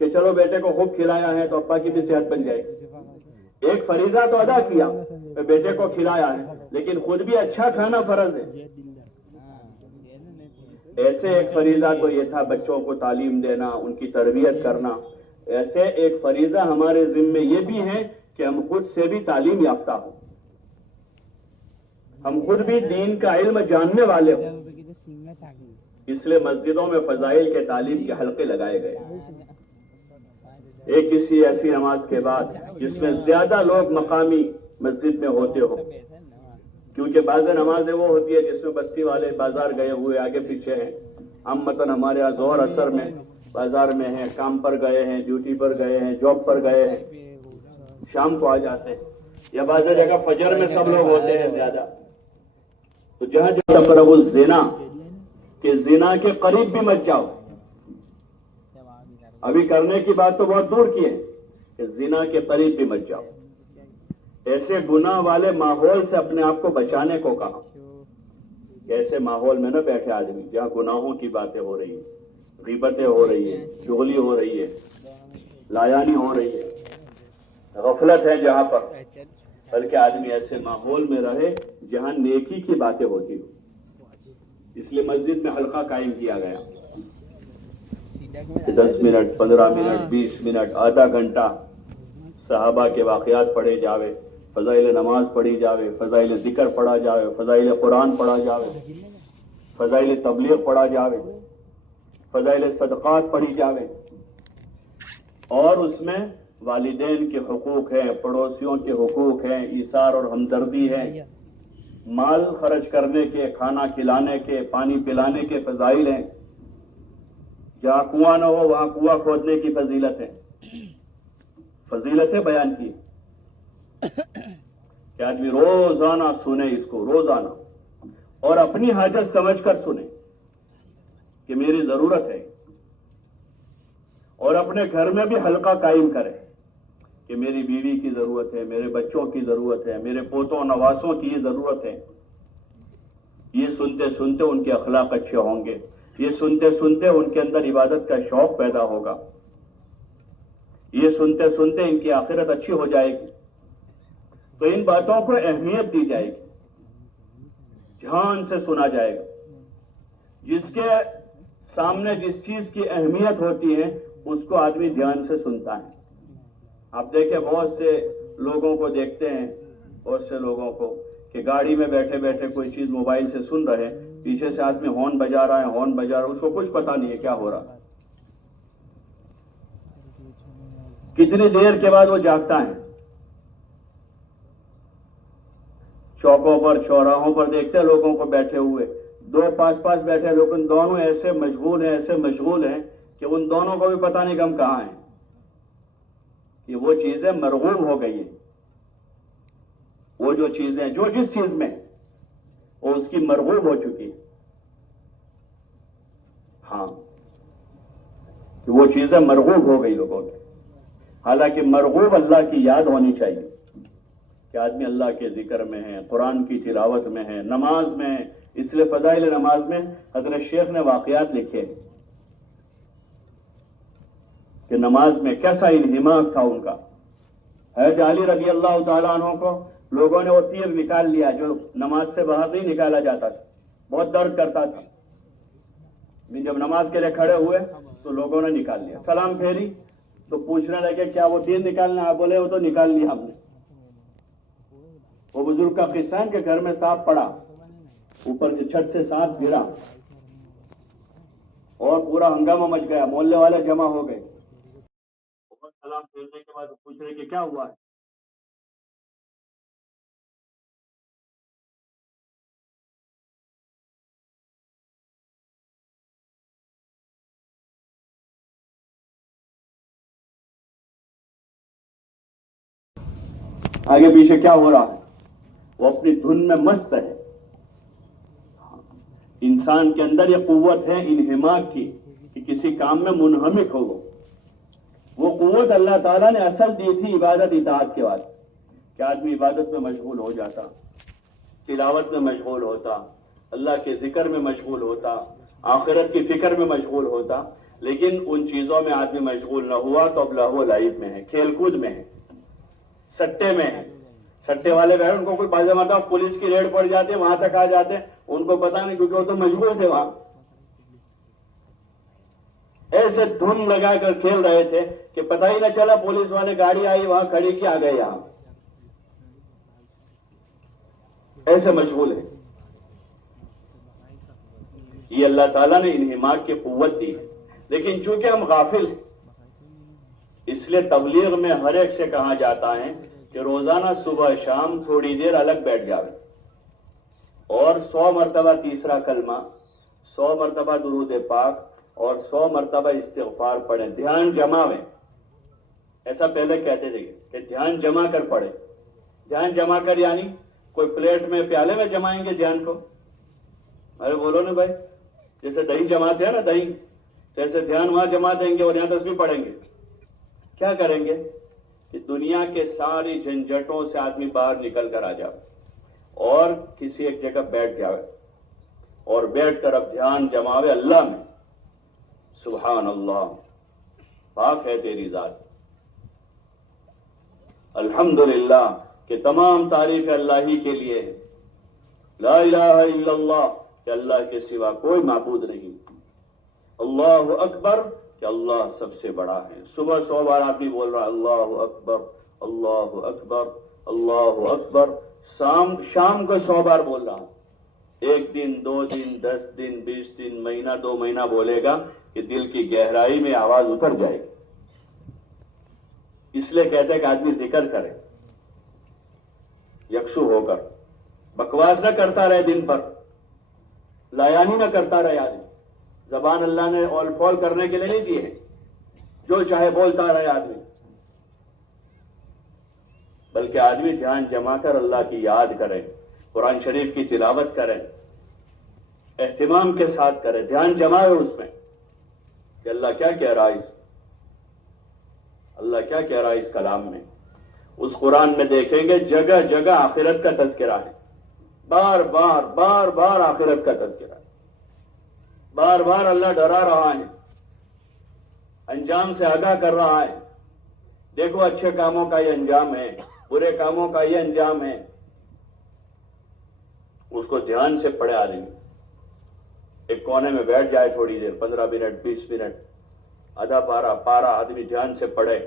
کہ چلو بیٹے کو خوب کھلایا ہے تو ابا کی بھی صحت بن جائے گی. ایک فریضہ تو ادا کیا, بیٹے کو کھلایا ہے, لیکن خود بھی اچھا کھانا فرض ہے. ایسے ایک فریضہ تو یہ تھا بچوں کو تعلیم دینا, ان کی تربیت کرنا. ایسے ایک فریضہ ہمارے ذمے یہ بھی ہے کہ ہم خود سے بھی تعلیم یافتہ ہوں, ہم خود بھی دین کا علم جاننے والے ہوں. اس لیے مسجدوں میں فضائل کے تعلیم کے حلقے لگائے گئے. ایک کسی ایسی نماز کے بعد جس میں زیادہ لوگ مقامی مسجد میں ہوتے ہو, کیونکہ بعض نمازیں وہ ہوتی ہے جس میں بستی والے بازار گئے ہوئے آگے پیچھے ہیں. ہم مثلا ہمارے یہاں ظہر اثر میں بازار میں ہیں, کام پر گئے ہیں, ڈیوٹی پر گئے ہیں, جاب پر گئے ہیں, شام کو آ جاتے ہیں. یا بعض جگہ فجر میں سب لوگ ہوتے ہیں زیادہ. تو جہاں جہاں تقرب الزنا کہ زنا کے قریب بھی مت جاؤ. ابھی کرنے کی بات تو بہت دور کی ہے کہ زنا کے قریب بھی مت جاؤ. ایسے گناہ والے ماحول سے اپنے آپ کو بچانے کو کہا. ایسے ماحول میں نہ بیٹھے آدمی جہاں گناہوں کی باتیں ہو رہی ہیں, غیبتیں ہو رہی ہیں, چغلی ہو رہی ہے, لایانی ہو رہی ہے, غفلت ہے جہاں پر. بلکہ آدمی ایسے ماحول میں رہے جہاں نیکی کی باتیں ہوتی ہوں. اس لیے مسجد میں حلقہ قائم کیا گیا. 10 منٹ, 15 منٹ, 20 منٹ, آدھا گھنٹہ صحابہ کے واقعات پڑھے جاوے, فضائل نماز پڑھی جاوے, فضائل ذکر پڑھا جاوے, فضائل قرآن پڑھا جاوے, فضائل تبلیغ پڑھا جاوے, فضائل صدقات پڑھی جاوے. اور اس میں والدین کے حقوق ہیں, پڑوسیوں کے حقوق ہیں, ایثار اور ہمدردی ہے, مال خرچ کرنے کے, کھانا کھلانے کے, پانی پلانے کے فضائل ہیں. جہاں کنواں نہ ہو وہاں کنواں کھودنے کی فضیلت ہے, فضیلتیں بیان کی. کہ آدمی روزانہ سنے اس کو، روزانہ، اور اپنی حاجت سمجھ کر سنے کہ میری ضرورت ہے، اور اپنے گھر میں بھی حلقہ قائم کرے کہ میری بیوی کی ضرورت ہے، میرے بچوں کی ضرورت ہے، میرے پوتوں نواسوں کی یہ ضرورت ہے۔ یہ سنتے سنتے ان کے اخلاق اچھے ہوں گے، یہ سنتے سنتے ان کے اندر عبادت کا شوق پیدا ہوگا، یہ سنتے سنتے ان کی آخرت اچھی ہو جائے گی۔ تو ان باتوں کو اہمیت دی جائے گی، دھیان سے سنا جائے گا۔ جس کے سامنے جس چیز کی اہمیت ہوتی ہے اس کو آدمی دھیان سے سنتا ہے۔ آپ دیکھیں بہت سے لوگوں کو دیکھتے ہیں، بہت سے لوگوں کو کہ گاڑی میں بیٹھے بیٹھے کوئی چیز موبائل سے سن رہے، پیچھے سے آدمی ہارن بجا رہا ہے، ہارن بجا رہا ہے، اس کو کچھ پتا نہیں ہے کیا ہو رہا۔ کتنی دیر کے بعد وہ جاگتا ہے۔ چوکوں پر چوراہوں پر دیکھتے لوگوں کو بیٹھے ہوئے، دو پاس پاس بیٹھے، لیکن دونوں ایسے مشغول ہیں کہ ان دونوں کو بھی پتہ نہیں کہ ہم کہاں ہیں، کہ وہ چیزیں مرغوب ہو گئی ہیں۔ وہ جو چیزیں جو جس چیز میں وہ اس کی مرغوب ہو چکی ہے، ہاں کہ وہ چیزیں مرغوب ہو گئی لوگوں کی۔ حالانکہ مرغوب اللہ کی یاد ہونی چاہیے کہ آدمی اللہ کے ذکر میں ہے، قرآن کی تلاوت میں ہے، نماز میں ہے۔ اس لیے فضائل نماز میں حضرت شیخ نے واقعات لکھے کہ نماز میں کیسا انہماک تھا ان کا۔ حضرت علی رضی اللہ تعالیٰ عنہ کو لوگوں نے وہ تیر نکال لیا جو نماز سے باہر نہیں نکالا جاتا تھا، بہت درد کرتا تھا۔ جب نماز کے لیے کھڑے ہوئے تو لوگوں نے نکال لیا، سلام پھیری تو پوچھنے لگے کیا وہ تیر نکالنا ہے؟ بولے وہ تو نکال لیا ہم نے۔ وہ بزرگ کا قصہ ہے کہ گھر میں سانپ پڑا، اوپر سے چھت سے سانپ گرا اور پورا ہنگامہ مچ گیا، محلے والے جمع ہو گئے۔ سلام پھیرنے کے بعد پوچھ رہے کہ کیا ہوا ہے؟ آگے پیچھے کیا ہو رہا ہے؟ وہ اپنی دھن میں مست ہے۔ انسان کے اندر یہ قوت ہے انہماک کی کہ کسی کام میں منہمک ہو۔ وہ قوت اللہ تعالیٰ نے اصل دی تھی عبادت اطاعت کے بعد کہ آدمی عبادت میں مشغول ہو جاتا، تلاوت میں مشغول ہوتا، اللہ کے ذکر میں مشغول ہوتا، آخرت کی فکر میں مشغول ہوتا۔ لیکن ان چیزوں میں آدمی مشغول نہ ہوا تو اب لہو و لعب میں ہے، کھیل کود میں ہے، سٹے میں ہے۔ سٹے والے گئے، ان کو کوئی بازے مرتبہ پولیس کی ریڈ پڑ جاتے، وہاں تک آ جاتے، ان کو پتا نہیں کیونکہ وہ تو مشغول تھے وہاں۔ ایسے دھن لگا کر کھیل رہے تھے کہ پتہ ہی نہ چلا، پولیس والے گاڑی آئی وہاں کھڑی کی، آ گئے یہاں، ایسے مشغول ہے۔ یہ اللہ تعالیٰ نے انہماک کی قوت دی ہے، لیکن چونکہ ہم غافل ہیں اس لیے تبلیغ میں ہر ایک سے کہا جاتا ہے کہ روزانہ صبح شام تھوڑی دیر الگ بیٹھ جاوے اور 100 مرتبہ تیسرا کلمہ، 100 مرتبہ درود پاک اور 100 مرتبہ استغفار پڑھیں، دھیان جماویں۔ ایسا پہلے کہتے تھے کہ دھیان جمع کر پڑھیں۔ دھیان جمع کر یعنی کوئی پلیٹ میں پیالے میں جمائیں گے دھیان کو؟ ارے بولو نا بھائی، جیسے دہی جماتے ہیں نا دہی، جیسے دھیان وہاں جما دیں گے اور یہاں تسبیح پڑھیں گے۔ کیا کریں گے کہ دنیا کے ساری جھنجھٹوں سے آدمی باہر نکل کر آ جائے اور کسی ایک جگہ بیٹھ جائے اور بیٹھ کر اب دھیان جماوے اللہ میں۔ سبحان اللہ، پاک ہے تیری ذات، الحمدللہ کہ تمام تعریف اللہ ہی کے لیے ہے، لا الہ الا اللہ کہ اللہ کے سوا کوئی معبود نہیں، اللہ اکبر کہ اللہ سب سے بڑا ہے۔ صبح 100 بار آدمی بول رہا ہے اللہ اکبر اللہ اکبر اللہ اکبر، شام کو 100 بار بول رہا ہے۔ 1 دن 2 دن 10 دن 20 دن مہینہ 2 مہینہ بولے گا کہ دل کی گہرائی میں آواز اتر جائے گی۔ اس لیے کہتے ہیں کہ آدمی ذکر کرے یکسو ہو کر، بکواس نہ کرتا رہے دن بھر، لایانی نہ کرتا رہے آدمی۔ زبان اللہ نے اول فول کرنے کے لیے نہیں دی ہے، جو چاہے بولتا رہے آدمی، بلکہ آدمی دھیان جما کر اللہ کی یاد کرے، قرآن شریف کی تلاوت کرے، اہتمام کے ساتھ کرے، دھیان جمائے اس میں کہ اللہ کیا کہہ رہا ہے، اللہ کیا کہہ رہا ہے اس کلام میں۔ اس قرآن میں دیکھیں گے جگہ جگہ آخرت کا تذکرہ ہے، بار بار بار بار آخرت کا تذکرہ ہے، بار بار اللہ ڈرا رہا ہے، انجام سے آگاہ کر رہا ہے، دیکھو اچھے کاموں کا یہ انجام ہے، برے کاموں کا یہ انجام ہے۔ اس کو دھیان سے پڑھے آدمی، ایک کونے میں بیٹھ جائے تھوڑی دیر، 15 منٹ 20 منٹ، آدھا پارا آدمی دھیان سے پڑھے،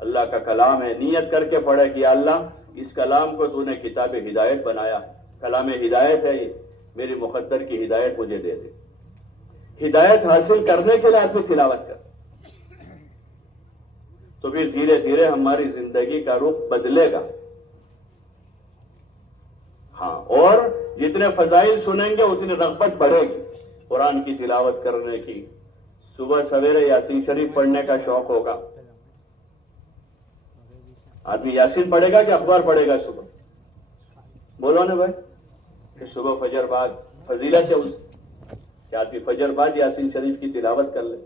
اللہ کا کلام ہے، نیت کر کے پڑھے کہ یا اللہ اس کلام کو تو نے کتاب ہدایت بنایا، کلام ہدایت ہے یہ، میری مقدر کی ہدایت مجھے دے دے۔ ہدایت حاصل کرنے کے لیے آدمی تلاوت کر، تو پھر دھیرے دھیرے ہماری زندگی کا رخ بدلے گا۔ ہاں، اور جتنے فضائل سنیں گے اتنی رغبت بڑھے گی قرآن کی تلاوت کرنے کی، صبح سویرے یاسین شریف پڑھنے کا شوق ہوگا۔ آدمی یاسین پڑھے گا کہ اخبار پڑھے گا صبح؟ بولو نا بھائی، کہ صبح فجر بعد فضیلت ہے اس کہ آدمی فجر بعد یاسین شریف کی تلاوت کر لے،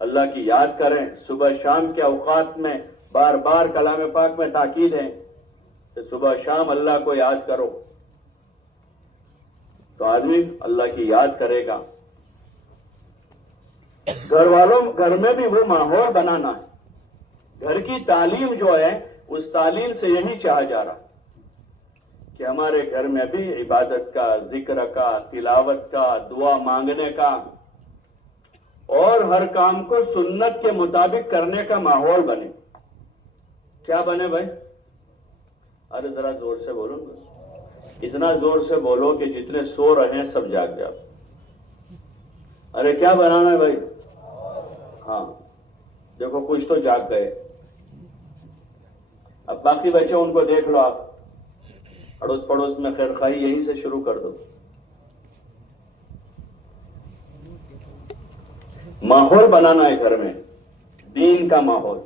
اللہ کی یاد کریں، صبح شام کے اوقات میں بار بار کلام پاک میں تاکید ہے کہ صبح شام اللہ کو یاد کرو، تو آدمی اللہ کی یاد کرے گا۔ گھر میں بھی وہ ماحول بنانا ہے، گھر کی تعلیم جو ہے اس تعلیم سے یہی چاہا جا رہا کہ ہمارے گھر میں بھی عبادت کا، ذکر کا، تلاوت کا، دعا مانگنے کا اور ہر کام کو سنت کے مطابق کرنے کا ماحول بنے۔ کیا بنے بھائی؟ ارے ذرا زور سے بولو، اتنا زور سے بولو کہ جتنے سو رہے ہیں سب جاگ جاؤ۔ ارے کیا بنانا ہے بھائی؟ ہاں دیکھو کچھ تو جاگ گئے، اب باقی بچے ان کو دیکھ لو، آپ اڑوس پڑوس میں خیر خواہی یہیں سے شروع کر دو۔ ماحول بنانا ہے گھر میں، دین کا ماحول۔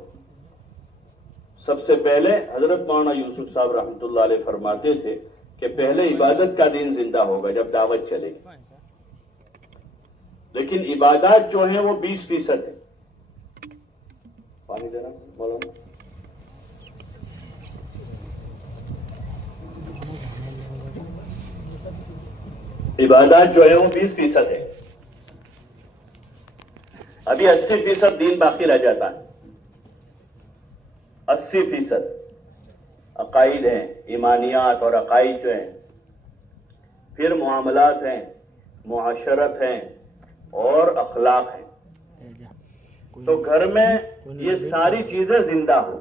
سب سے پہلے حضرت مولانا یوسف صاحب رحمۃ اللہ علیہ فرماتے تھے کہ پہلے عبادت کا دین زندہ ہوگا جب دعوت چلے گی، لیکن عبادات جو ہیں وہ 20% ہیں۔ پانی دینا مولانا۔ عبادات جو ہے وہ 20% ہے، ابھی 80% دین باقی رہ جاتا ہے۔ 80% عقائد ہیں، ایمانیات اور عقائد جو ہیں، پھر معاملات ہیں، معاشرت ہیں اور اخلاق ہیں۔ تو گھر میں یہ ساری چیزیں زندہ ہو،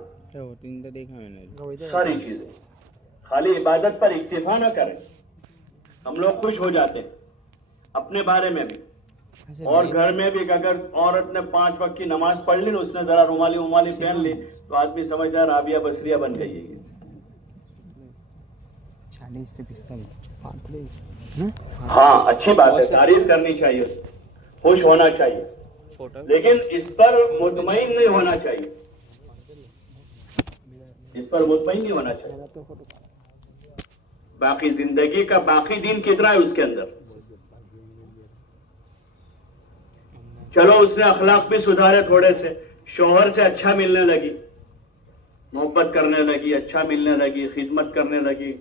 ساری چیزیں، خالی عبادت پر اکتفا نہ کریں۔ ہم لوگ خوش ہو جاتے ہیں اپنے بارے میں بھی، اور گھر میں بھی اگر عورت نے 5 وقت کی نماز پڑھ لی نا، اس نے ذرا رومالی پہن لی تو آدمی سمجھتا ہے رابعہ بصریہ بن گئی ہے۔ ہاں اچھی بات ہے، تعریف کرنی چاہیے، خوش ہونا چاہیے، لیکن اس پر مطمئن نہیں ہونا چاہیے، اس پر مطمئن نہیں ہونا چاہیے۔ باقی زندگی کا باقی دین کتنا ہے اس کے اندر؟ چلو اس نے اخلاق بھی سدھارے تھوڑے سے، شوہر سے اچھا ملنے لگی، محبت کرنے لگی، اچھا ملنے لگی، خدمت کرنے لگی،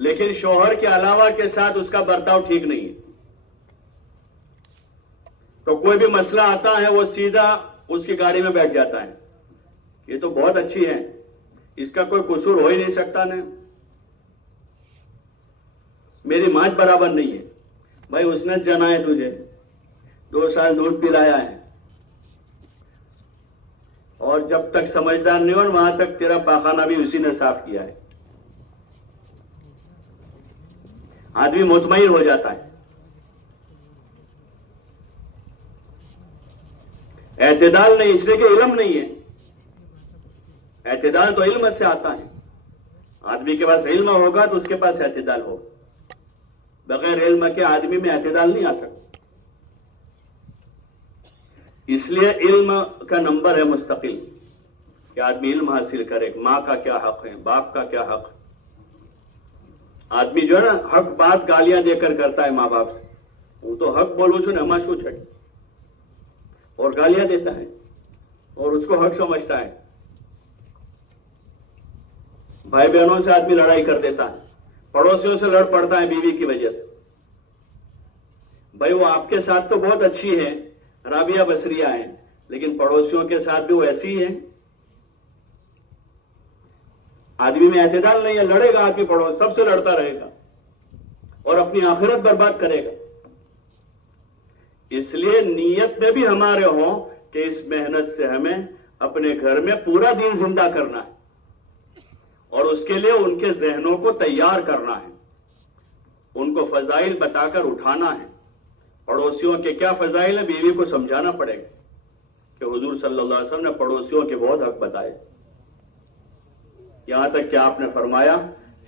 لیکن شوہر کے علاوہ کے ساتھ اس کا برتاؤ ٹھیک نہیں ہے، تو کوئی بھی مسئلہ آتا ہے وہ سیدھا اس کی گاڑی میں بیٹھ جاتا ہے، یہ تو بہت اچھی ہے، اس کا کوئی قصور ہو ہی نہیں سکتا نا، میری ماں برابر نہیں ہے، بھائی اس نے جنا ہے تجھے، 2 سال دودھ پلایا ہے، اور جب تک سمجھدار نہیں ہو وہاں تک تیرا پاخانہ بھی اسی نے صاف کیا ہے۔ آدمی مطمئن ہو جاتا ہے۔ اعتدال نہیں، اس لیے کہ علم نہیں ہے، اعتدال تو علم سے آتا ہے، آدمی کے پاس علم ہوگا تو اس کے پاس اعتدال ہوگا، بغیر علم کے آدمی میں اعتدال نہیں آ سکتا۔ اس لیے علم کا نمبر ہے مستقل، کہ آدمی علم حاصل کرے، ماں کا کیا حق ہے، باپ کا کیا حق ہے۔ آدمی جو ہے نا حق بات گالیاں دے کر کرتا ہے ماں باپ سے، وہ تو حق بولو چھو نما شو چھٹ اور گالیاں دیتا ہے اور اس کو حق سمجھتا ہے۔ بھائی بہنوں سے آدمی لڑائی کر دیتا ہے، پڑوسیوں سے لڑ پڑتا ہے بیوی کی وجہ سے۔ بھائی وہ آپ کے ساتھ تو بہت اچھی ہے، رابعہ بصریہ ہیں، لیکن پڑوسیوں کے ساتھ بھی وہ ایسی ہی ہے۔ آدمی میں اعتدال نہیں ہے، لڑے گا آدمی پڑوس سب سے لڑتا رہے گا اور اپنی آخرت برباد کرے گا۔ اس لیے نیت میں بھی ہمارے ہوں کہ اس محنت سے ہمیں اپنے گھر میں پورا دین زندہ کرنا ہے اور اس کے لیے ان کے ذہنوں کو تیار کرنا ہے، ان کو فضائل بتا کر اٹھانا ہے۔ پڑوسیوں کے کیا فضائل ہیں بیوی کو سمجھانا پڑے گا کہ حضور صلی اللہ علیہ وسلم نے پڑوسیوں کے بہت حق بتائے، یہاں تک کہ آپ نے فرمایا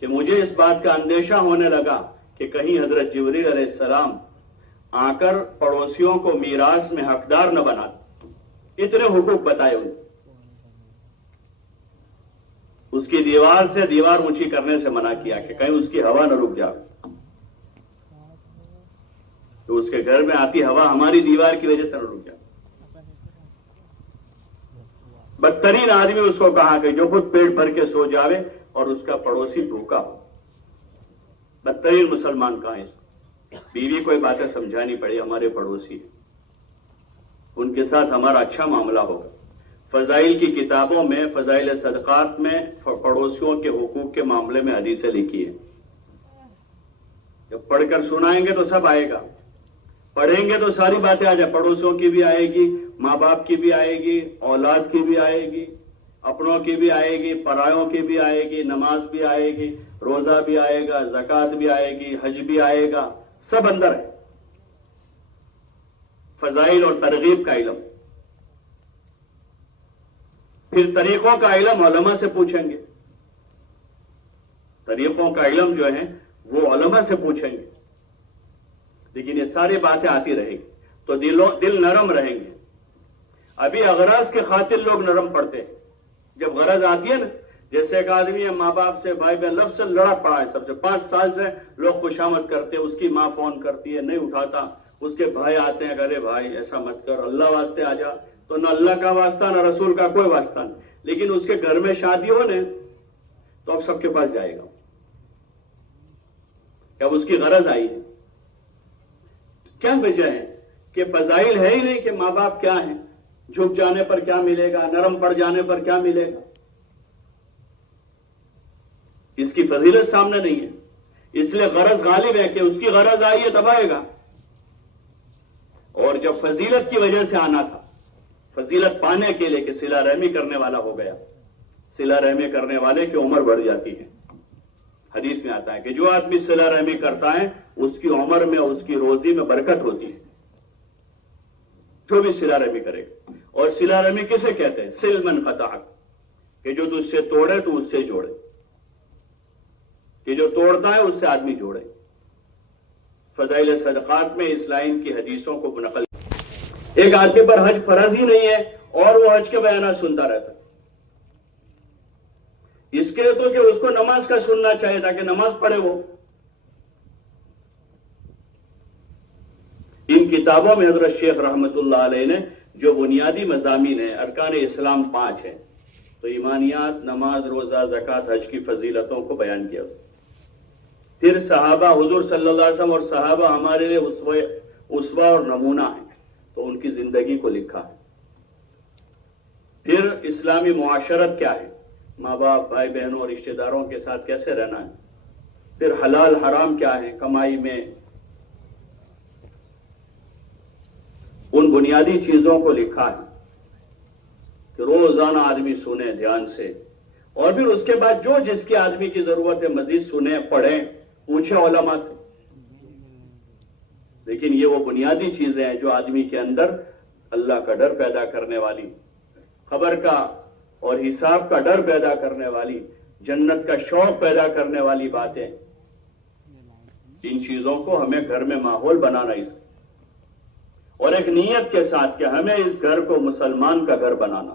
کہ مجھے اس بات کا اندیشہ ہونے لگا کہ کہیں حضرت جبریل علیہ السلام آ کر پڑوسیوں کو میراث میں حقدار نہ بنا دیں۔ اتنے حقوق بتائے ان اس کی دیوار سے دیوار اونچی کرنے سے منع کیا کہ کہیں اس کی ہوا نہ رک جائے، تو اس کے گھر میں آتی ہوا ہماری دیوار کی وجہ سے نہ رک جائے۔ بدترین آدمی اس کو کہا کہ جو خود پیٹ بھر کے سو جاوے اور اس کا پڑوسی بھوکا ہو، بدترین مسلمان کہاں اس کو۔ بیوی کو یہ باتیں سمجھانی پڑی، ہمارے پڑوسی ان کے ساتھ ہمارا اچھا معاملہ ہوگا۔ فضائل کی کتابوں میں، فضائل صدقات میں پڑوسیوں کے حقوق کے معاملے میں حدیثیں لکھی ہے۔ جب پڑھ کر سنائیں گے تو سب آئے گا، پڑھیں گے تو ساری باتیں آ جائیں، پڑوسیوں کی بھی آئے گی، ماں باپ کی بھی آئے گی، اولاد کی بھی آئے گی، اپنوں کی بھی آئے گی، پرایوں کی بھی آئے گی، نماز بھی آئے گی، روزہ بھی آئے گا، زکوٰۃ بھی آئے گی، حج بھی آئے گا، سب اندر ہے۔ فضائل اور ترغیب کا علم، پھر طریقوں کا علم علماء سے پوچھیں گے، طریقوں کا علم جو ہے وہ علماء سے پوچھیں گے، لیکن یہ ساری باتیں آتی رہے گی تو دل نرم رہیں گے۔ ابھی اغراض کے خاطر لوگ نرم پڑتے ہیں، جب غرض آتی ہے نا، جیسے ایک آدمی ہے ماں باپ سے، بھائی بہن لفظ سے لڑا پڑا ہے، سب سے 5 سال سے لوگ خوشامد کرتے ہیں، اس کی ماں فون کرتی ہے نہیں اٹھاتا، اس کے بھائی آتے ہیں کہ ارے بھائی ایسا مت کر، اللہ واسطے آ جا، تو نہ اللہ کا واسطہ نہ رسول کا کوئی واسطہ نہیں، لیکن اس کے گھر میں شادی ہو نا تو اب سب کے پاس جائے گا کہ اب اس کی غرض آئی ہے۔ کیا وجہ ہے کہ فضائل ہے ہی نہیں کہ ماں باپ کیا ہیں، جھک جانے پر کیا ملے گا، نرم پڑ جانے پر کیا ملے گا، اس کی فضیلت سامنے نہیں ہے، اس لیے غرض غالب ہے کہ اس کی غرض آئی ہے تب آئے گا۔ اور جب فضیلت کی وجہ سے آنا تھا، فضیلت پانے کے لیے کہ صلہ رحمی کرنے والا ہو گیا، صلہ رحمی کرنے والے کی عمر بڑھ جاتی ہے۔ حدیث میں آتا ہے کہ جو آدمی صلہ رحمی کرتا ہے اس کی عمر میں، اس کی روزی میں برکت ہوتی ہے، جو بھی صلہ رحمی کرے گا۔ اور صلہ رحمی کسے کہتے ہیں؟ صل من قطعک، کہ جو تجھ سے توڑے تو اس سے جوڑے، کہ جو توڑتا ہے اس سے آدمی جوڑے۔ فضائل صدقات میں اس لائن کی حدیثوں کو نقل، ایک آدمی پر حج فرض ہی نہیں ہے اور وہ حج کے بیانات سنتا رہتا ہے، اس کے تو کہ اس کو نماز کا سننا چاہیے تاکہ نماز پڑھے وہ۔ ان کتابوں میں حضرت شیخ رحمت اللہ علیہ نے جو بنیادی مضامین ہیں، ارکان اسلام 5 ہیں، تو ایمانیات، نماز، روزہ، زکوٰۃ، حج کی فضیلتوں کو بیان کیا۔ پھر صحابہ، حضور صلی اللہ علیہ وسلم اور صحابہ ہمارے لیے اسوہ اور نمونہ ہیں، تو ان کی زندگی کو لکھا ہے۔ پھر اسلامی معاشرت کیا ہے، ماں باپ، بھائی بہنوں اور رشتہ داروں کے ساتھ کیسے رہنا ہے۔ پھر حلال حرام کیا ہے کمائی میں، ان بنیادی چیزوں کو لکھا ہے کہ روزانہ آدمی سنے دھیان سے، اور پھر اس کے بعد جو جس کی آدمی کی ضرورت ہے مزید سنے، پڑھیں، پوچھیں علماء سے۔ لیکن یہ وہ بنیادی چیزیں ہیں جو آدمی کے اندر اللہ کا ڈر پیدا کرنے والی، خبر کا اور حساب کا ڈر پیدا کرنے والی، جنت کا شوق پیدا کرنے والی باتیں، ان چیزوں کو ہمیں گھر میں ماحول بنانا، اس اور ایک نیت کے ساتھ کہ ہمیں اس گھر کو مسلمان کا گھر بنانا،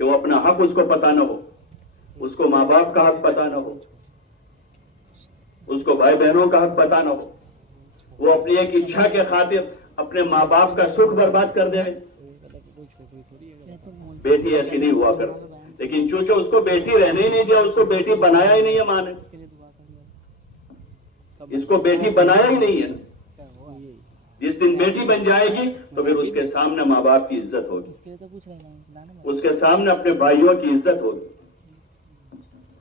کہ وہ اپنا حق اس کو پتہ نہ ہو، اس کو ماں باپ کا حق پتہ نہ ہو، اس کو بھائی بہنوں کا حق پتہ نہ ہو، وہ اپنی ایک اچھا کے خاطر اپنے ماں باپ کا سکھ برباد کر دے۔ بیٹی ایسی نہیں ہوا کر، لیکن چونکہ اس کو بیٹی رہنے ہی نہیں دیا، اس کو بیٹی بنایا ہی نہیں ہے ماں نے، اس کو بیٹی بنایا ہی نہیں ہے۔ جس دن بیٹی بن جائے گی تو پھر اس کے سامنے ماں باپ کی عزت ہوگی، اس کے سامنے اپنے بھائیوں کی عزت ہوگی،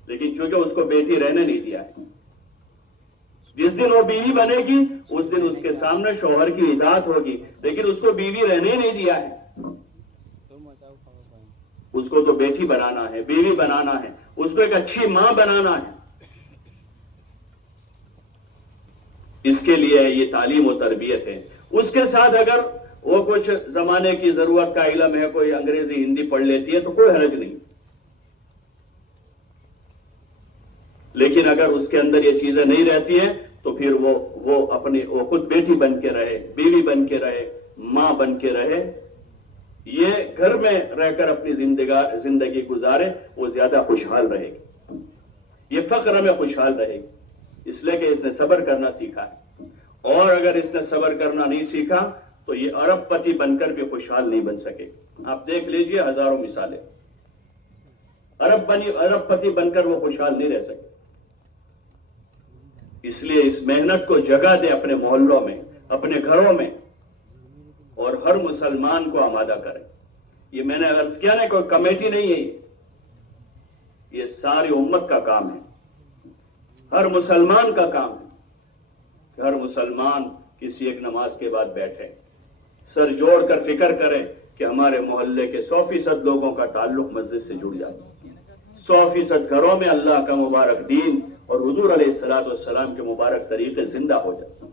لیکن چونکہ اس کو بیٹی رہنے نہیں دیا ہے، جس دن وہ بیوی بنے گی اس دن اس کے سامنے شوہر کی اطاعت ہوگی، لیکن اس کو بیوی رہنے ہی نہیں دیا ہے۔ اس کو تو بیٹی بنانا ہے، بیوی بنانا ہے، اس کو ایک اچھی ماں بنانا ہے۔ اس کے لیے یہ تعلیم و تربیت ہے۔ اس کے ساتھ اگر وہ کچھ زمانے کی ضرورت کا علم ہے، کوئی انگریزی ہندی پڑھ لیتی ہے تو کوئی حرج نہیں، لیکن اگر اس کے اندر یہ چیزیں نہیں رہتی ہیں تو پھر وہ خود بیٹی بن کے رہے، بیوی بن کے رہے، ماں بن کے رہے، یہ گھر میں رہ کر اپنی زندگی گزارے، وہ زیادہ خوشحال رہے گی، یہ فقر میں خوشحال رہے گی، اس لیے کہ اس نے صبر کرنا سیکھا ہے۔ اور اگر اس نے صبر کرنا نہیں سیکھا تو یہ ارب پتی بن کر بھی خوشحال نہیں بن سکے۔ آپ دیکھ لیجئے ہزاروں مثالیں، ارب پتی بن کر وہ خوشحال نہیں رہ سکے۔ اس لیے اس محنت کو جگہ دے اپنے محلوں میں، اپنے گھروں میں، اور ہر مسلمان کو آمادہ کرے۔ یہ میں نے عرض کیا نا، کوئی کمیٹی نہیں ہے، یہ ساری امت کا کام ہے، ہر مسلمان کا کام ہے کہ ہر مسلمان کسی ایک نماز کے بعد بیٹھے، سر جوڑ کر فکر کرے کہ ہمارے محلے کے 100% لوگوں کا تعلق مسجد سے جڑ جائے، 100% گھروں میں اللہ کا مبارک دین اور حضور علیہ الصلوۃ والسلام کے مبارک طریقے زندہ ہو جائے،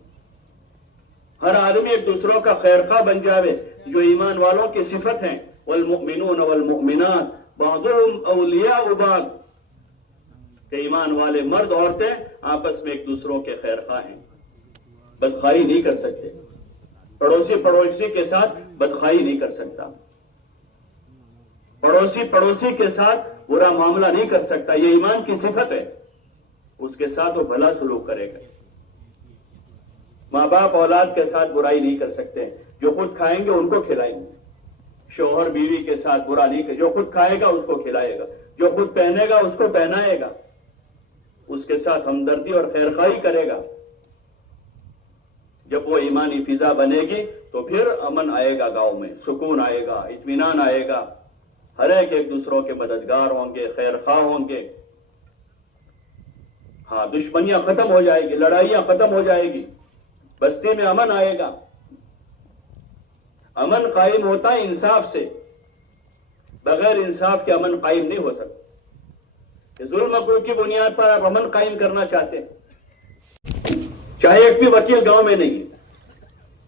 ہر آدمی ایک دوسروں کا خیر خواہ بن جاوے، جو ایمان والوں کی صفت ہیں، والمؤمنون والمؤمنات بعضهم اولیاء بعض، کہ ایمان والے مرد عورتیں آپس میں ایک دوسروں کے خیر خواہ ہیں، بدخواہی نہیں کر سکتے، پڑوسی کے ساتھ بدخواہی نہیں کر سکتا، پڑوسی کے ساتھ برا معاملہ نہیں کر سکتا، یہ ایمان کی صفت ہے، اس کے ساتھ وہ بھلا سلوک کرے گا۔ ماں باپ اولاد کے ساتھ برائی نہیں کر سکتے، جو خود کھائیں گے ان کو کھلائیں گے، شوہر بیوی کے ساتھ برا نہیں کرے، جو خود کھائے گا اس کو کھلائے گا، جو خود پہنے گا اس کو پہنائے گا، اس کے ساتھ ہمدردی اور خیرخواہی کرے گا۔ جب وہ ایمانی فضا بنے گی تو پھر امن آئے گا، گاؤں میں سکون آئے گا، اطمینان آئے گا، ہر ایک دوسروں کے مددگار ہوں گے، خیرخواہ ہوں گے، ہاں دشمنیاں ختم ہو جائے گی، لڑائیاں ختم ہو جائے گی، بستی میں امن آئے گا۔ امن قائم ہوتا ہے انصاف سے، بغیر انصاف کے امن قائم نہیں ہو سکتا۔ ظلم کی بنیاد پر آپ امن قائم کرنا چاہتے ہیں، چاہے ایک بھی وکیل گاؤں میں نہیں،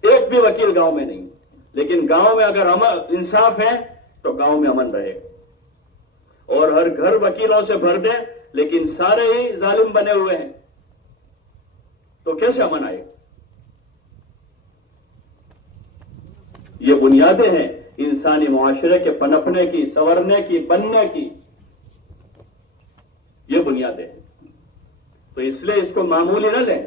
ایک بھی وکیل گاؤں میں نہیں، لیکن گاؤں میں اگر انصاف ہے تو گاؤں میں امن رہے گا۔ اور ہر گھر وکیلوں سے بھر دیں لیکن سارے ہی ظالم بنے ہوئے ہیں تو کیسے امن آئے گا؟ یہ بنیادیں ہیں انسانی معاشرے کے پنپنے کی، سنورنے کی، بننے کی، یہ بنیادیں ہیں۔ تو اس لیے اس کو معمولی نہ لیں،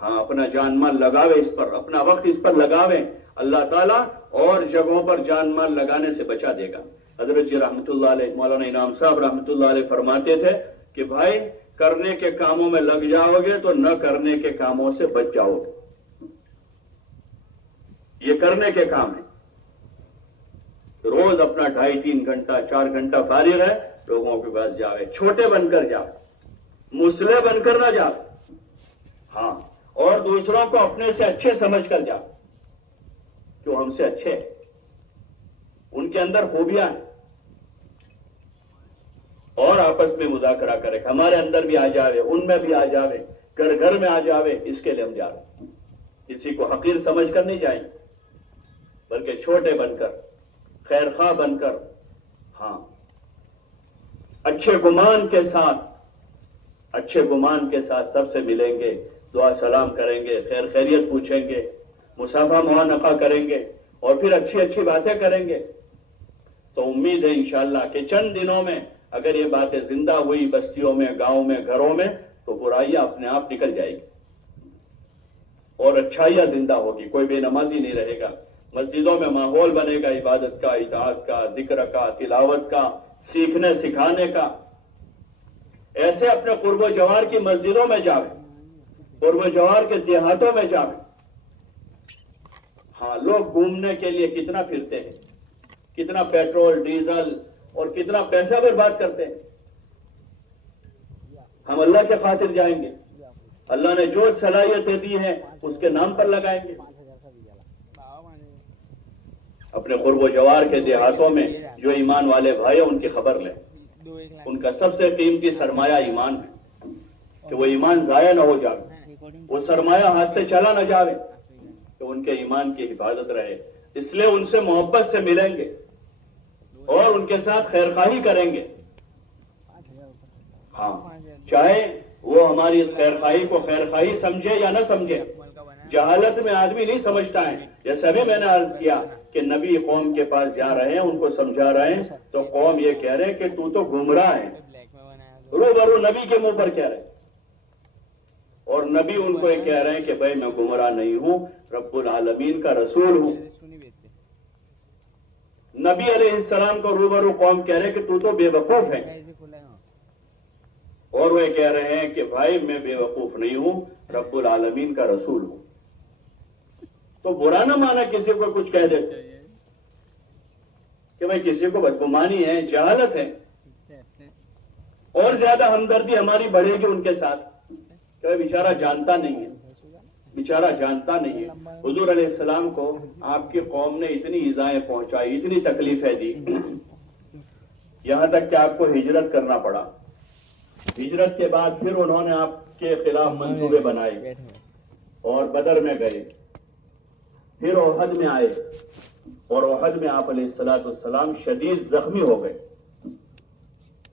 ہاں اپنا جان مال لگاوے اس پر، اپنا وقت اس پر لگاویں، اللہ تعالیٰ اور جگہوں پر جان مال لگانے سے بچا دے گا۔ حضرت جی رحمت اللہ علیہ، مولانا انعام صاحب رحمت اللہ علیہ فرماتے تھے کہ بھائی کرنے کے کاموں میں لگ جاؤ گے تو نہ کرنے کے کاموں سے بچ جاؤ گے۔ یہ کرنے کے کام ہے، روز اپنا 2.5-3 گھنٹہ 4 گھنٹہ فارغ ہے، لوگوں کے پاس جاوے، چھوٹے بن کر جاؤ، مسلح بن کر نہ جاؤ، ہاں، اور دوسروں کو اپنے سے اچھے سمجھ کر جاؤ، جو ہم سے اچھے ہیں، ان کے اندر خوبیاں ہیں، اور آپس میں مذاکرہ کرے، ہمارے اندر بھی آ جاوے، ان میں بھی آ جاوے، گھر گھر میں آ جاوے، اس کے لیے ہم جا رہے ہیں۔ کسی کو حقیر سمجھ کر نہیں جائیں بلکہ چھوٹے بن کر، خیر خواہ بن کر، ہاں اچھے گمان کے ساتھ سب سے ملیں گے، دعا سلام کریں گے، خیر خیریت پوچھیں گے، مصافحہ معانقہ کریں گے، اور پھر اچھی اچھی باتیں کریں گے۔ تو امید ہے انشاءاللہ کہ چند دنوں میں اگر یہ باتیں زندہ ہوئی بستیوں میں، گاؤں میں، گھروں میں، تو برائیاں اپنے آپ نکل جائے گی اور اچھائیاں زندہ ہوگی. کوئی بے نمازی نہیں رہے گا. مسجدوں میں ماحول بنے گا عبادت کا، اطاعت کا، ذکر کا، تلاوت کا، سیکھنے سکھانے کا. ایسے اپنے قرب و جوار کی مسجدوں میں جاویں، قرب و جوار کے دیہاتوں میں جاویں. ہاں، لوگ گھومنے کے لیے کتنا پھرتے ہیں، کتنا پیٹرول ڈیزل اور کتنا پیسہ برباد کرتے ہیں. ہم اللہ کے خاطر جائیں گے، اللہ نے جو صلاحیتیں دی ہیں اس کے نام پر لگائیں گے. اپنے قرب و جوار کے دیہاتوں میں جو ایمان والے بھائی ہیں ان کی خبر لیں. ان کا سب سے قیمتی سرمایہ ایمان ہے کہ وہ ایمان ضائع نہ ہو جائے، وہ سرمایہ ہاتھ سے چلا نہ جائے، کہ ان کے ایمان کی حفاظت رہے. اس لیے ان سے محبت سے ملیں گے اور ان کے ساتھ خیرخواہی کریں گے. ہاں، چاہے وہ ہماری اس خیرخواہی کو خیرخواہی سمجھے یا نہ سمجھے. جہالت میں آدمی نہیں سمجھتا ہے. جیسے ابھی میں نے عرض کیا کہ نبی قوم کے پاس جا رہے ہیں، ان کو سمجھا رہے ہیں، تو قوم یہ کہہ رہے ہیں کہ تو گمراہ ہے. روبرو نبی کے منہ پر کہہ رہے ہیں، اور نبی ان کو یہ کہہ رہے ہیں کہ بھائی میں گمراہ نہیں ہوں، رب العالمین کا رسول ہوں. نبی علیہ السلام کو روبرو قوم کہہ رہے کہ تو بے وقوف ہے، اور وہ کہہ رہے ہیں کہ بھائی میں بے وقوف نہیں ہوں، رب العالمین کا رسول ہوں. تو برا نہ مانا کسی کو کچھ کہہ دیتے کہ بھائی کسی کو بدگمانی ہے، جہالت ہے. اور زیادہ ہمدردی ہماری بڑھے گی ان کے ساتھ کہ بیچارہ جانتا نہیں ہے، بیچارہ جانتا نہیں ہے. حضور علیہ السلام کو آپ کی قوم نے اتنی ایذائیں پہنچائی، اتنی تکلیفیں دی، یہاں تک کہ آپ کو ہجرت کرنا پڑا. ہجرت کے بعد پھر انہوں نے آپ کے خلاف منصوبے بنائے اور بدر میں گئے، پھر احد میں آئے، اور احد میں آپ علیہ السلام شدید زخمی ہو گئے.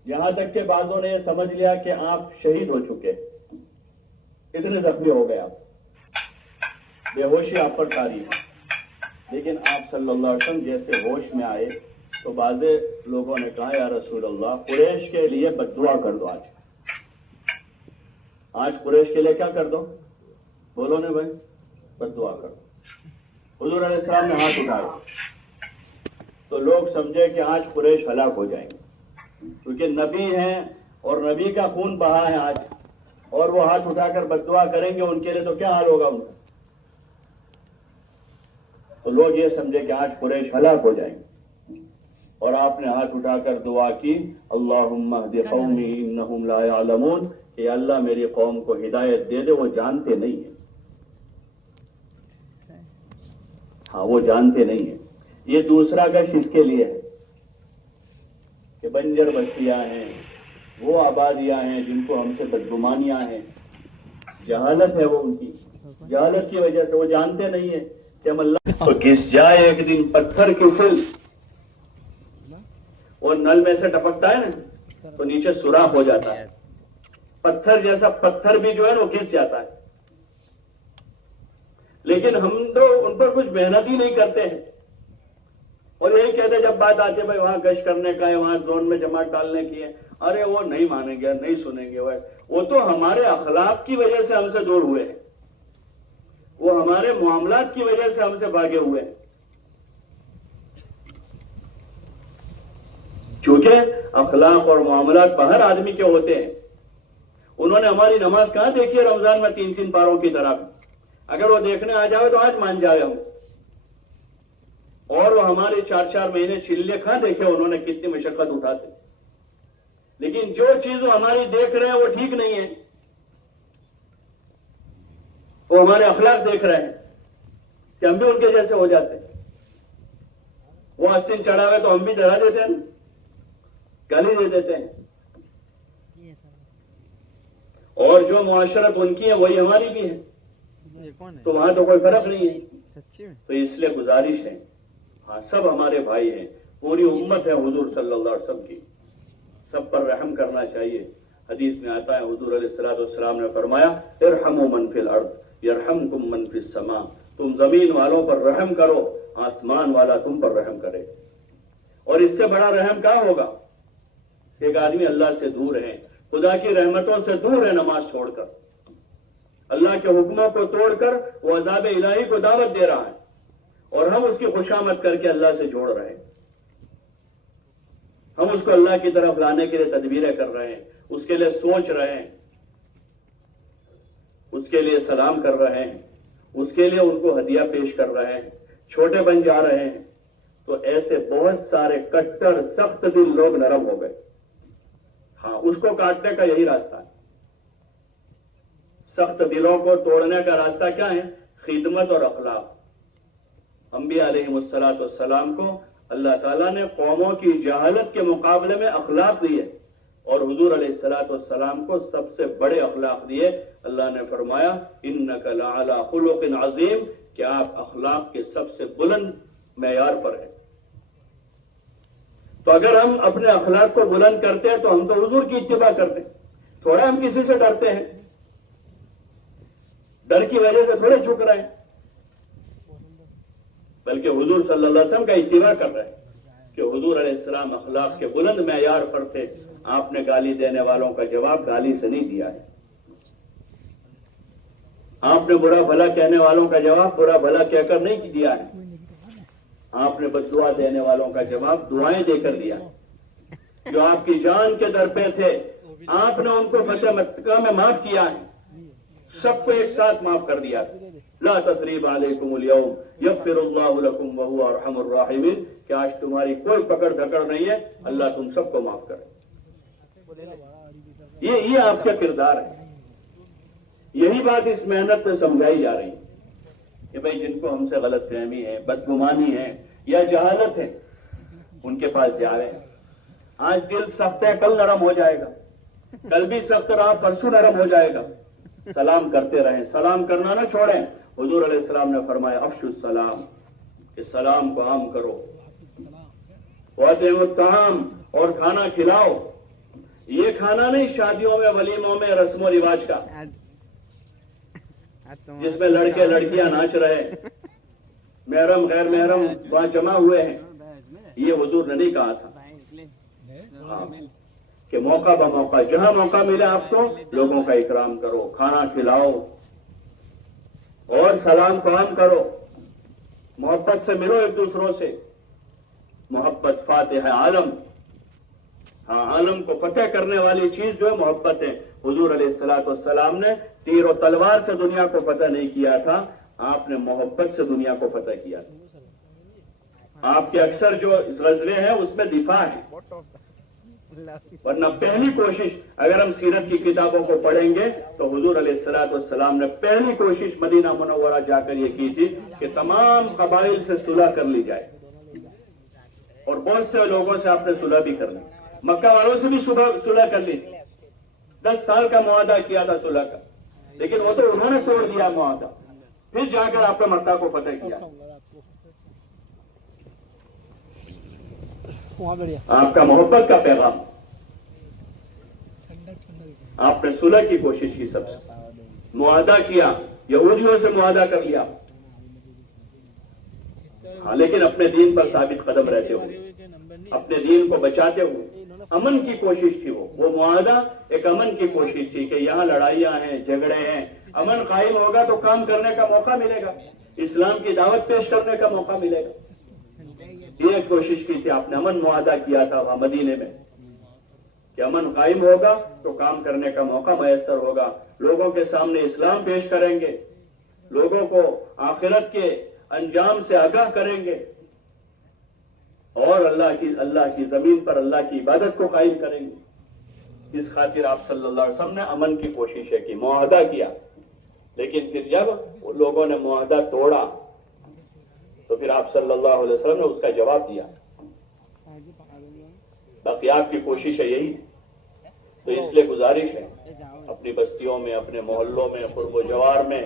یہاں تک کہ بعضوں نے یہ سمجھ لیا کہ آپ شہید ہو چکے، اتنے زخمی ہو گئے آپ، بے ہوشی آپ پر طاری ہے. لیکن آپ صلی اللہ علیہ وسلم جیسے ہوش میں آئے تو بعض لوگوں نے کہا یا رسول اللہ قریش کے لیے بد دعا کر دو. آج قریش کے لیے کیا کر دو؟ بولو نے بھائی، بد دعا کر دو. حضور علیہ السلام نے ہاتھ اٹھائے تو لوگ سمجھے کہ آج قریش ہلاک ہو جائیں گے، کیونکہ نبی ہیں اور نبی کا خون بہا ہے آج، اور وہ ہاتھ اٹھا کر بد دعا کریں گے ان کے لیے تو کیا حال ہوگا ان کا. تو لوگ یہ سمجھے کہ آج قریش ہلاک ہو جائیں گے، اور آپ نے ہاتھ اٹھا کر دعا کی اللہم اہد قومی انہم لا یعلمون، کہ اللہ میری قوم کو ہدایت دے دے، وہ جانتے نہیں ہیں. ہاں، وہ جانتے نہیں ہیں. یہ دوسرا گش اس کے لیے ہے کہ بنجر بستیاں ہیں، وہ آبادیاں ہیں جن کو ہم سے بدگمانیاں ہیں، جہالت ہے وہ ان کی، جہالت کی وجہ سے وہ جانتے نہیں ہیں کہ ہم اللہ. تو گھس جائے ایک دن پتھر کی سل، وہ نل میں سے ٹپکتا ہے نا تو نیچے سوراخ ہو جاتا ہے، پتھر جیسا پتھر بھی جو ہے وہ گھس جاتا ہے. لیکن ہم تو ان پر کچھ محنت ہی نہیں کرتے ہیں، اور یہی کہتے جب بات آتی ہے بھائی وہاں گشت کرنے کا ہے، وہاں زون میں جماعت ڈالنے کی ہے، ارے وہ نہیں مانیں گے، نہیں سنیں گے. وہ تو ہمارے اخلاق کی وجہ سے ہم سے دور ہوئے ہیں، وہ ہمارے معاملات کی وجہ سے ہم سے بھاگے ہوئے ہیں. کیونکہ اخلاق اور معاملات باہر آدمی کے ہوتے ہیں. انہوں نے ہماری نماز کہاں دیکھی ہے رمضان میں 3 پاروں کی طرح؟ اگر وہ دیکھنے آ جائے تو آج مان جائے ہم. اور وہ ہمارے 4 مہینے چلے کہاں دیکھے انہوں نے کتنی مشقت اٹھاتے. لیکن جو چیز وہ ہماری دیکھ رہے ہیں وہ ٹھیک نہیں ہے، وہ ہمارے اخلاق دیکھ رہے ہیں کہ ہم بھی ان کے جیسے ہو جاتے ہیں. وہ آستین چڑھا ہوئے تو ہم بھی ڈرا دیتے ہیں، گالی دے دیتے ہیں. اور جو معاشرت ان کی ہے وہی ہماری بھی ہے، تو وہاں تو کوئی فرق نہیں ہے. تو اس لیے گزارش ہے، ہاں سب ہمارے بھائی ہیں، پوری امت ہے حضور صلی اللہ علیہ وسلم کی، سب پر رحم کرنا چاہیے. حدیث میں آتا ہے حضور علیہ السلام نے فرمایا ارحموا من فی الارض یرحمکم من فی السماء، تم زمین والوں پر رحم کرو، آسمان والا تم پر رحم کرے. اور اس سے بڑا رحم کیا ہوگا؟ ایک آدمی اللہ سے دور ہے، خدا کی رحمتوں سے دور ہے، نماز چھوڑ کر، اللہ کے حکموں کو توڑ کر وہ عذاب الہی کو دعوت دے رہا ہے، اور ہم اس کی خوشامد کر کے اللہ سے جوڑ رہے ہیں، ہم اس کو اللہ کی طرف لانے کے لیے تدبیریں کر رہے ہیں، اس کے لیے سوچ رہے ہیں، اس کے لیے سلام کر رہے ہیں، اس کے لیے ان کو ہدیہ پیش کر رہے ہیں، چھوٹے بن جا رہے ہیں، تو ایسے بہت سارے کٹر سخت دل لوگ نرم ہو گئے۔ ہاں، اس کو کاٹنے کا یہی راستہ ہے۔ سخت دلوں کو توڑنے کا راستہ کیا ہے؟ خدمت اور اخلاق۔ انبیاء علیہ الصلوۃ والسلام کو اللہ تعالیٰ نے قوموں کی جہالت کے مقابلے میں اخلاق دیے، اور حضور علیہ الصلوۃ والسلام کو سب سے بڑے اخلاق دیے۔ اللہ نے فرمایا انک لعلی خلق عظیم، کہ آپ اخلاق کے سب سے بلند معیار پر ہیں۔ تو اگر ہم اپنے اخلاق کو بلند کرتے ہیں تو ہم تو حضور کی اتباع کرتے ہیں، تھوڑا ہم کسی سے ڈرتے ہیں، ڈر کی وجہ سے تھوڑے جھک رہے ہیں، بلکہ حضور صلی اللہ علیہ وسلم کا اتباع کر رہے ہیں کہ حضور علیہ السلام اخلاق کے بلند معیار پر تھے۔ آپ نے گالی دینے والوں کا جواب گالی سے نہیں دیا ہے، آپ نے برا بھلا کہنے والوں کا جواب برا بھلا کہہ کر نہیں دیا ہے، آپ نے بد دعا دینے والوں کا جواب دعائیں دے کر دیا۔ جو آپ کی جان کے در پہ تھے، آپ نے ان کو فتح مکہ میں معاف کیا ہے، سب کو ایک ساتھ معاف کر دیا۔ لا تثریب علیکم اليوم یغفر اللہ لکم وہو ارحم الراحمین، کہ آج تمہاری کوئی پکڑ دھکڑ نہیں ہے، اللہ تم سب کو معاف کرے۔ یہ آپ کا کردار ہے۔ یہی بات اس محنت میں سمجھائی جا رہی ہے کہ بھئی جن کو ہم سے غلط فہمی ہے، بدگمانی ہے یا جہالت ہے، ان کے پاس جا رہے ہیں۔ آج دل سخت ہے، کل نرم ہو جائے گا، کل بھی سخت رہا، پرسوں نرم ہو جائے گا۔ سلام کرتے رہیں، سلام کرنا نہ چھوڑیں۔ حضور علیہ السلام نے فرمایا افشوا السلام، کہ سلام کو عام کرو، وَأَطْعِمُوا الطَّعَامَ، اور کھانا کھلاؤ۔ یہ کھانا نہیں شادیوں میں، ولیموں میں، رسم و رواج کا، جس میں لڑکے لڑکیاں ناچ رہے، محرم غیر محرم وہاں جمع ہوئے ہیں۔ یہ حضور نے نہیں کہا تھا کہ موقع بموقع جہاں موقع ملے آپ کو لوگوں کا اکرام کرو، کھانا کھلاؤ اور سلام کو عام کرو، محبت سے ملو ایک دوسروں سے۔ محبت فاتح عالم، ہاں، عالم کو فتح کرنے والی چیز جو ہے محبت ہے۔ حضور علیہ الصلوۃ والسلام نے تیر و تلوار سے دنیا کو فتح نہیں کیا تھا، آپ نے محبت سے دنیا کو فتح کیا تھا۔ آپ کے اکثر جو غزوے ہیں اس میں دفاع ہے، ورنہ پہلی کوشش اگر ہم سیرت کی کتابوں کو پڑھیں گے تو حضور علیہ الصلوۃ والسلام نے پہلی کوشش مدینہ منورہ جا کر یہ کی تھی کہ تمام قبائل سے صلح کر لی جائے، اور بہت سے لوگوں سے آپ نے صلح بھی کر لی، مکہ والوں سے بھی صلح کر لی، 10 سال کا معاہدہ کیا تھا صلح کا، لیکن وہ تو انہوں نے توڑ دیا معاہدہ، پھر جا کر آپ نے مکہ کو فتح کیا۔ آپ کا محبت کا پیغام، آپ نے صلح کی کوشش کی، سب سے معاہدہ کیا، یہودیوں سے معاہدہ کر لیا، ہاں، لیکن اپنے دین پر ثابت قدم رہتے ہوئے، اپنے دین کو بچاتے ہوئے، امن کی کوشش تھی وہ معاہدہ ایک امن کی کوشش تھی کہ یہاں لڑائیاں ہیں، جھگڑے ہیں، امن قائم ہوگا تو کام کرنے کا موقع ملے گا، اسلام کی دعوت پیش کرنے کا موقع ملے گا۔ یہ کوشش کی تھی آپ نے، امن معاہدہ کیا تھا وہاں مدینے میں کہ امن قائم ہوگا تو کام کرنے کا موقع میسر ہوگا، لوگوں کے سامنے اسلام پیش کریں گے، لوگوں کو آخرت کے انجام سے آگاہ کریں گے، اور اللہ کی زمین پر اللہ کی عبادت کو قائم کریں گے۔ اس خاطر آپ صلی اللہ علیہ وسلم نے امن کی کوششیں کی، معاہدہ کیا، لیکن پھر جب لوگوں نے معاہدہ توڑا تو پھر آپ صلی اللہ علیہ وسلم نے اس کا جواب دیا۔ باقی آپ کی کوشش ہے یہی، تو اس لیے گزارش ہے اپنی بستیوں میں، اپنے محلوں میں، قرب و جوار میں،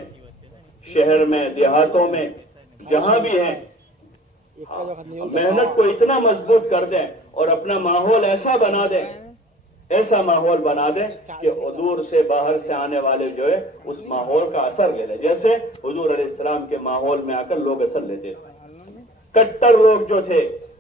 شہر میں، دیہاتوں میں، جہاں بھی ہیں، محنت کو اتنا مضبوط کر دیں اور اپنا ماحول ایسا بنا دیں، ایسا ماحول بنا دیں کہ حضور سے باہر سے آنے والے جو ہے اس ماحول کا اثر لے لیں، جیسے حضور علیہ السلام کے ماحول میں آ کر لوگ اثر لیتے تھے۔ کٹر لوگ جو تھے